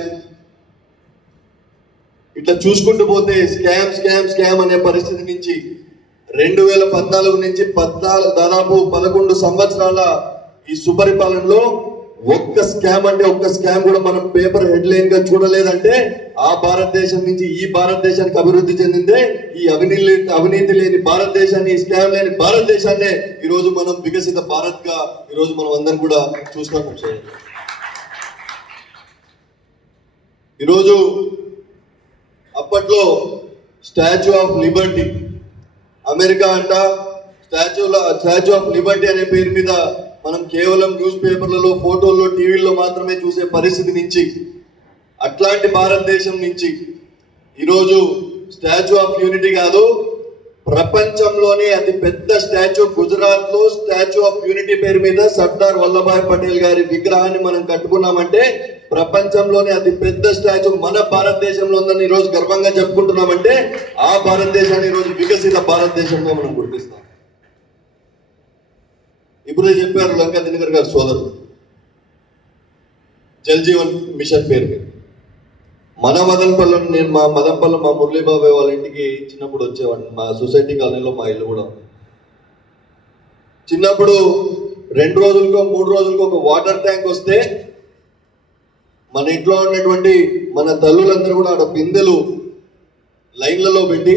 ఇట్లా చూసుకుంటూ పోతే స్కామ్ అనే పరిస్థితి నుంచి 2014 నుంచి దాదాపు 11 సంవత్సరాల ఈ సుపరిపాలనలో ఒక్క స్కామ్ కూడా మనం పేపర్ హెడ్లైన్ గా చూడలేదంటే, ఆ భారతదేశం నుంచి ఈ భారతదేశానికి అభివృద్ధి చెందిందే ఈ అవినీతి లేని భారతదేశాన్ని, ఈ స్కామ్ లేని భారతదేశాన్ని ఈరోజు మనం వికసిత భారత్ గా ఈరోజు మనం అందరం కూడా చూస్తున్నాం. ఈరోజు అప్పట్లో స్టాచ్యూ ఆఫ్ లిబర్టీ, అమెరికా అంట స్టాచ్యూ ఆఫ్ లిబర్టీ అనే పేరు మీద మనం కేవలం న్యూస్ పేపర్లలో, ఫోటోల్లో, టీవీల్లో మాత్రమే చూసే పరిస్థితి నుంచి, అట్లాంటి భారతదేశం నుంచి ఈరోజు స్టాచ్యూ ఆఫ్ యూనిటీ కాదు, ప్రపంచంలోనే అతి పెద్ద స్టాచ్యూ గుజరాత్ లో స్టాచ్యూ ఆఫ్ యూనిటీ పేరు మీద సర్దార్ వల్లభాయ్ పటేల్ గారి విగ్రహాన్ని మనం కట్టుకున్నామంటే, ప్రపంచంలోనే అతి పెద్ద స్టాచ్యూ మన భారతదేశంలో ఉందని ఈరోజు గర్వంగా చెప్పుకుంటున్నామంటే, ఆ భారతదేశాన్ని ఈరోజు వికసిత భారతదేశంగా మనం గుర్తిస్తాం. ఇప్పుడే చెప్పారు లంకా దినకర్ గారు సోదరుడు, జల్ జీవన్ మిషన్ పేరు మీద మన మదనపల్లి, నేను మా మదనపల్లి మా మురళీబాబాయ్ వాళ్ళ ఇంటికి చిన్నప్పుడు వచ్చేవాడిని. మా సొసైటీ కాలనీలో మా ఇల్లు కూడా ఉంది. చిన్నప్పుడు 2 రోజులకో 3 రోజులకో ఒక వాటర్ ట్యాంక్ వస్తే మన ఇంట్లో ఉన్నటువంటి మన తల్లులందరూ కూడా ఆడ బిందెలు లైన్లలో పెట్టి,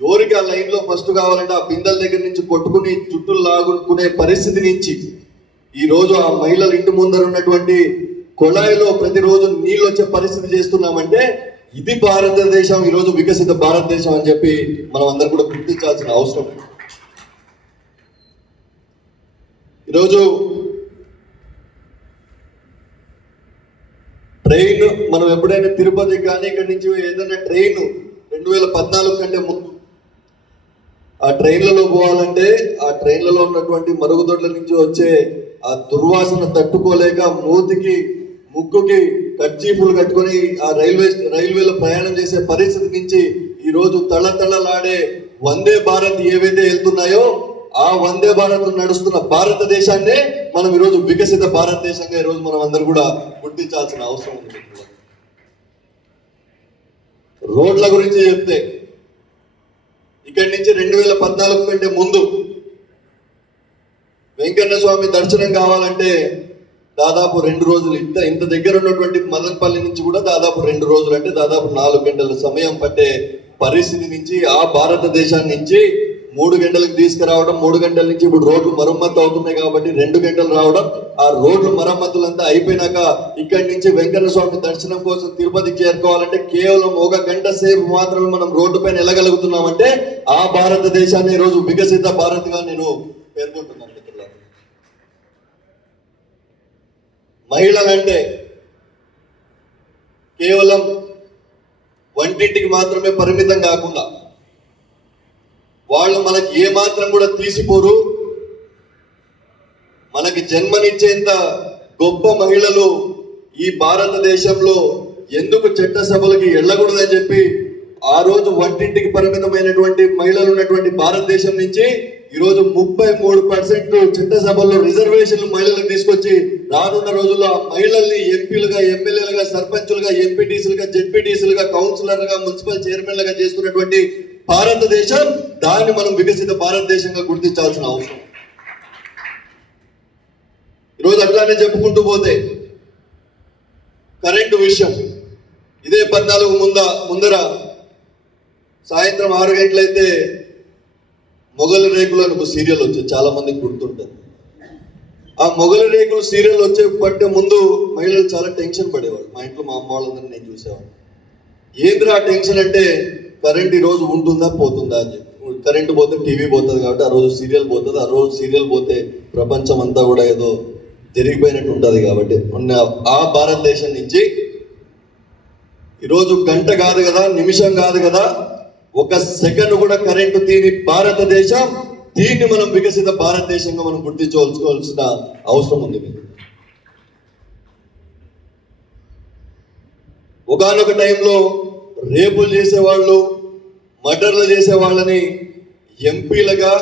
ఎవరికి ఆ లైన్లో ఫస్ట్ కావాలంటే ఆ బిందెల దగ్గర నుంచి కొట్టుకుని జుట్టులు లాగుకునే పరిస్థితి నుంచి ఈ రోజు ఆ మహిళల ఇంటి ముందర ఉన్నటువంటి కొళాయిలో ప్రతిరోజు నీళ్ళు వచ్చే పరిస్థితి చేస్తున్నామంటే ఇది భారతదేశం, ఈరోజు వికసిత భారతదేశం అని చెప్పి మనం అందరం కూడా గుర్తించాల్సిన అవసరం. ఈరోజు ట్రైన్ మనం ఎప్పుడైనా తిరుపతి కానీ ఇక్కడి నుంచి ఏదైనా ట్రైన్ 2014 కంటే ముందు ఆ ట్రైన్లలో పోవాలంటే ఆ ట్రైన్లలో ఉన్నటువంటి మరుగుదొడ్ల నుంచి వచ్చే ఆ దుర్వాసన తట్టుకోలేక మూతికి ముక్కుకి కర్చీఫులు కట్టుకొని ఆ రైల్వేలో ప్రయాణం చేసే పరిస్థితి నుంచి ఈ రోజు తళతళలాడే వందే భారత్ ఏవైతే వెళ్తున్నాయో ఆ వందే భారత్ నడుస్తున్న భారతదేశాన్నే మనం ఈరోజు వికసిత భారతదేశంగా ఈరోజు మనం అందరూ కూడా గుర్తించాల్సిన అవసరం ఉంది. రోడ్ల గురించి చెప్తే ఇక్కడి నుంచి 2014 కంటే ముందు వెంకన్న స్వామి దర్శనం కావాలంటే దాదాపు 2 రోజులు, ఇంత దగ్గర ఉన్నటువంటి మదనపల్లి నుంచి కూడా దాదాపు 2 రోజులు, అంటే దాదాపు 4 గంటల సమయం పట్టే పరిస్థితి నుంచి ఆ భారతదేశాన్ని నుంచి 3 గంటలకు తీసుకురావడం, 3 గంటల నుంచి ఇప్పుడు రోడ్లు మరమ్మతు అవుతున్నాయి కాబట్టి 2 గంటలు రావడం, ఆ రోడ్లు మరమ్మతులంతా అయిపోయినాక ఇక్కడి నుంచి వెంకన్న స్వామి దర్శనం కోసం తిరుపతికి చేరుకోవాలంటే కేవలం 1 గంట సేపు మాత్రమే మనం రోడ్డు పైన వెళ్ళగలుగుతున్నామంటే ఆ భారతదేశాన్ని ఈరోజు వికసిత భారత్ గా నేను పేర్కొంటున్నాను. మహిళలంటే కేవలం వంటింటికి మాత్రమే పరిమితం కాకుండా వాళ్ళు మనకి ఏ మాత్రం కూడా తీసిపోరు. మనకి జన్మనిచ్చేంత గొప్ప మహిళలు ఈ భారతదేశంలో ఎందుకు చట్టసభలకి వెళ్ళకూడదని చెప్పి ఆ రోజు వంటింటికి పరిమితమైనటువంటి మహిళలు ఉన్నటువంటి భారతదేశం నుంచి ఈరోజు 33% చట్టసభల్లో రిజర్వేషన్లు మహిళలకు తీసుకొచ్చి రానున్న రోజుల్లో ఆ మహిళల్ని ఎంపీలుగా, ఎమ్మెల్యేలుగా, సర్పంచులుగా, ఎంపీటీసీలుగా, జెడ్పీటీసీలుగా, కౌన్సిలర్గా, మున్సిపల్ చైర్మన్లుగా చేస్తున్నటువంటి భారతదేశం, దాన్ని మనం వికసిత భారతదేశంగా గుర్తించాల్సిన అవసరం. ఈరోజు అట్లానే చెప్పుకుంటూ పోతే కరెంటు విషయం, ఇదే 14 ముందర సాయంత్రం 6 గంటలైతే మొగలి రేకులు అని ఒక సీరియల్ వచ్చేది, చాలా మందికి గుర్తుంటుంది. ఆ మొగలి రేకులు సీరియల్ వచ్చే పట్టే ముందు మహిళలు చాలా టెన్షన్ పడేవాళ్ళు. మా ఇంట్లో మా అమ్మ వాళ్ళందరినీ నేను చూసేవాడు. ఏంద్రా టెన్షన్ అంటే కరెంట్ ఈ రోజు ఉంటుందా పోతుందా అని చెప్పి. కరెంటు పోతే టీవీ పోతుంది కాబట్టి ఆ రోజు సీరియల్ పోతుంది, ఆ రోజు సీరియల్ పోతే ప్రపంచం అంతా కూడా ఏదో జరిగిపోయినట్టు ఉంటుంది కాబట్టి ఆ భారతదేశం నుంచి ఈరోజు గంట కాదు కదా, నిమిషం కాదు కదా, 1 సెకండ్ కూడా కరెంటు తీని భారతదేశం, దీన్ని మనం వికసిత భారతదేశంగా మనం గుర్తించుకోవాల్సిన అవసరం ఉంది. ఒకానొక టైంలో రేపులు చేసేవాళ్ళు, మర్డర్లు చేసే వాళ్ళని ఎంపీలుగా,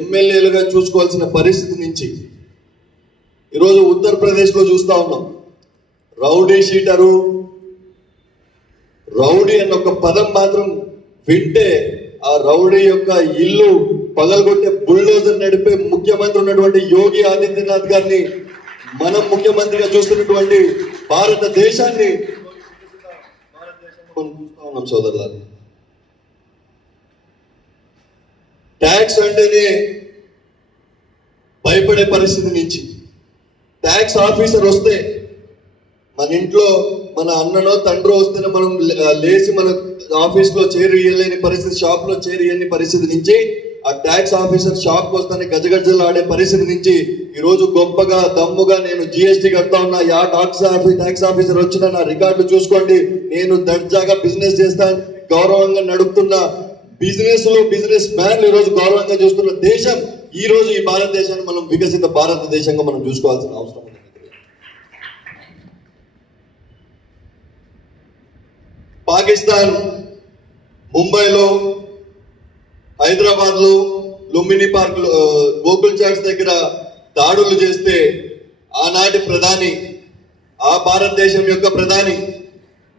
ఎమ్మెల్యేలుగా చూసుకోవాల్సిన పరిస్థితి నుంచి ఈరోజు ఉత్తరప్రదేశ్లో చూస్తా ఉన్నాం. రౌడీ షీటరు, రౌడీ అన్న ఒక పదం మాత్రం వింటే ఆ రౌడీ యొక్క ఇల్లు పగలగొట్టే బుల్డోజర్ నడిపే ముఖ్యమంత్రి ఉన్నటువంటి యోగి ఆదిత్యనాథ్ గారిని మనం ముఖ్యమంత్రిగా చూస్తున్నటువంటి భారతదేశాన్ని చూస్తా ఉన్నాం సోదరులారా. ట్యాక్స్ అంటేనే భయపడే పరిస్థితి నుంచి, ట్యాక్స్ ఆఫీసర్ వస్తే మన ఇంట్లో మన అన్ననో తండ్రో వస్తేనే మనం లేచి మన ఆఫీస్లో చేరి ఇయ్యలేని పరిస్థితి, షాప్లో చేరి ఇయ్యని పరిస్థితి నుంచి ఆ ట్యాక్స్ ఆఫీసర్ షాప్కి వస్తానే గజగజలు ఆడే పరిస్థితి నుంచి ఈరోజు గొప్పగా దమ్ముగా నేను జిఎస్టీ కడతా ఉన్నా, యా ట్యాక్స్ ఆఫీసర్ వచ్చినా నా రికార్డులు చూసుకోండి, నేను దర్జాగా బిజినెస్ చేస్తాను, గౌరవంగా నడుపుతున్న బిజినెస్ మ్యాన్లు ఈరోజు గౌరవంగా చూస్తున్న దేశం ఈ రోజు ఈ భారతదేశాన్ని మనం వికసిత భారతదేశంగా మనం చూసుకోవాల్సిన అవసరం ఉంది. పాకిస్తాన్ ముంబైలో, హైదరాబాద్లో, లుంబిని పార్క్, గోకుల్ చాట్స్ దగ్గర దాడులు చేస్తే ఆనాటి ప్రధాని, ఆ భారతదేశం యొక్క ప్రధాని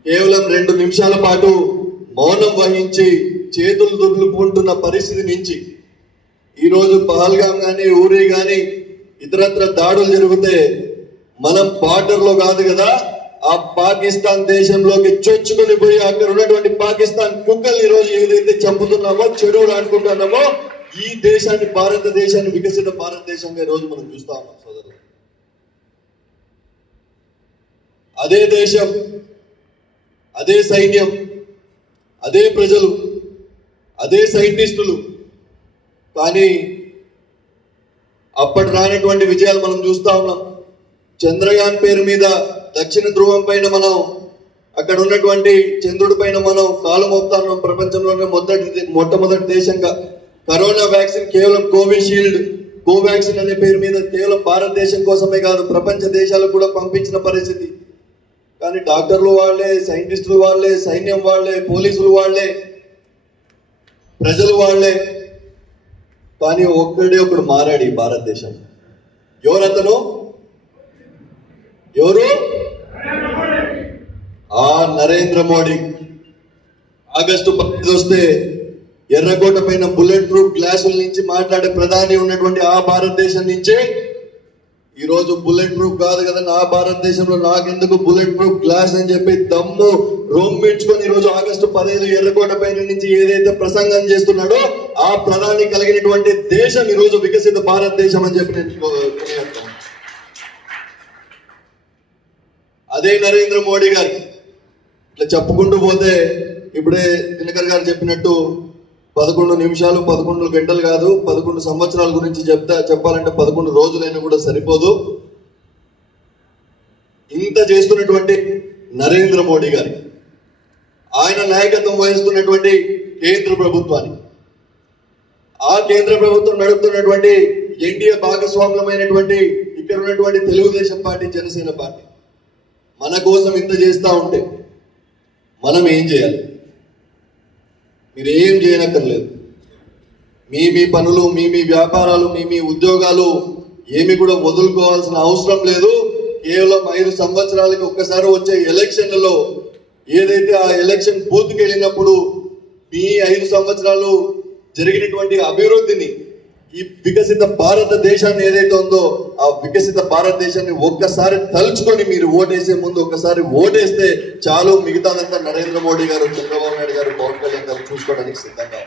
కేవలం 2 నిమిషాల పాటు మౌనం వహించి చేతులు దులుపుకుంటున్న పరిస్థితి నుంచి ఈరోజు పహల్గాం కానీ, ఊరి కానీ ఇతరత్ర దాడులు జరిగితే మనం బార్డర్లో కాదు కదా, ఆ పాకిస్తాన్ దేశంలోకి చొచ్చుకొని పోయి అక్కడ ఉన్నటువంటి పాకిస్తాన్ కుక్కలు ఈరోజు ఏదైతే చంపుతున్నామో, చెడువులు అనుకుంటున్నామో, ఈ దేశాన్ని, భారతదేశాన్ని వికసిత భారతదేశంగా ఈరోజు మనం చూస్తా ఉన్నాం సోదరులు. అదే దేశం, అదే సైన్యం, అదే ప్రజలు, అదే సైంటిస్టులు. కానీ అప్పటి రానటువంటి విజయాలు మనం చూస్తా ఉన్నాం. చంద్రయాన్ పేరు మీద దక్షిణ ధ్రువం పైన మనం, అక్కడ ఉన్నటువంటి చంద్రుడి పైన మనం కాలు మోపుతా ఉన్నాం. ప్రపంచంలోనే మొట్టమొదటి దేశంగా కరోనా వ్యాక్సిన్ కేవలం కోవాక్సిన్ అనే పేరు మీద కేవలం భారతదేశం కోసమే కాదు, ప్రపంచ దేశాలకు కూడా పంపించిన పరిస్థితి. కానీ డాక్టర్లు వాళ్ళే, సైంటిస్టులు వాళ్ళే, సైన్యం వాళ్ళే, పోలీసులు వాళ్ళే, ప్రజలు వాళ్ళే. కానీ ఒకడు మారాడు ఈ భారతదేశం. ఎవరతను? ఎవరు? ఆ నరేంద్ర మోడీ. ఆగస్టు 15 వస్తే ఎర్రకోట పైన బుల్లెట్ ప్రూఫ్ గ్లాసుల నుంచి మాట్లాడే ప్రధాని ఉన్నటువంటి ఆ భారతదేశం నుంచే ఈరోజు బుల్లెట్ ప్రూఫ్ కాదు కదా నా భారతదేశంలో నాకెందుకు బుల్లెట్ ప్రూఫ్ గ్లాస్ అని చెప్పి దమ్ము రొమ్మించుకొని ఈరోజు ఆగస్టు 15 ఎర్రకోట పైన నుంచి ఏదైతే ప్రసంగం చేస్తున్నాడో ఆ ప్రధాని కలిగినటువంటి దేశం ఈరోజు వికసిత భారతదేశం అని చెప్పి నేను కొనియాడతాను. అదే నరేంద్ర మోడీ గారు ఇట్లా చెప్పుకుంటూ పోతే ఇప్పుడే దినకర్ గారు చెప్పినట్టు 11 నిమిషాలు 11 గంటలు కాదు 11 సంవత్సరాల గురించి చెప్పాలంటే 11 రోజులైనా కూడా సరిపోదు. ఇంత చేస్తున్నటువంటి నరేంద్ర మోడీ గారి, ఆయన నాయకత్వం వహిస్తున్నటువంటి కేంద్ర ప్రభుత్వాన్ని, ఆ కేంద్ర ప్రభుత్వం నడుపుతున్నటువంటి ఎన్డీఏ భాగస్వామ్యమైనటువంటి ఇక్కడ ఉన్నటువంటి తెలుగుదేశం పార్టీ, జనసేన పార్టీ మన కోసం ఇంత చేస్తూ ఉంటే మనం ఏం చేయాలి? మీరు ఏం చేయనక్కర్లేదు. మీ పనులు, మీ వ్యాపారాలు, మీ ఉద్యోగాలు ఏమి కూడా వదులుకోవాల్సిన అవసరం లేదు. కేవలం 5 సంవత్సరాలకి ఒక్కసారి వచ్చే ఎలక్షన్లలో ఏదైతే ఆ ఎలక్షన్ బూత్కి వెళ్ళినప్పుడు మీ 5 సంవత్సరాలు జరిగినటువంటి అభివృద్ధిని, ఈ వికసిత భారతదేశాన్ని ఏదైతే ఉందో ఆ వికసిత భారతదేశాన్ని ఒక్కసారి తలుచుకొని మీరు ఓటేసే ముందు ఒక్కసారి ఓటేస్తే చాలు. మిగతాదంతా నరేంద్ర మోడీ గారు, చంద్రబాబు నాయుడు గారు, పవన్ కళ్యాణ్ గారు చూసుకోవడానికి సిద్ధంగా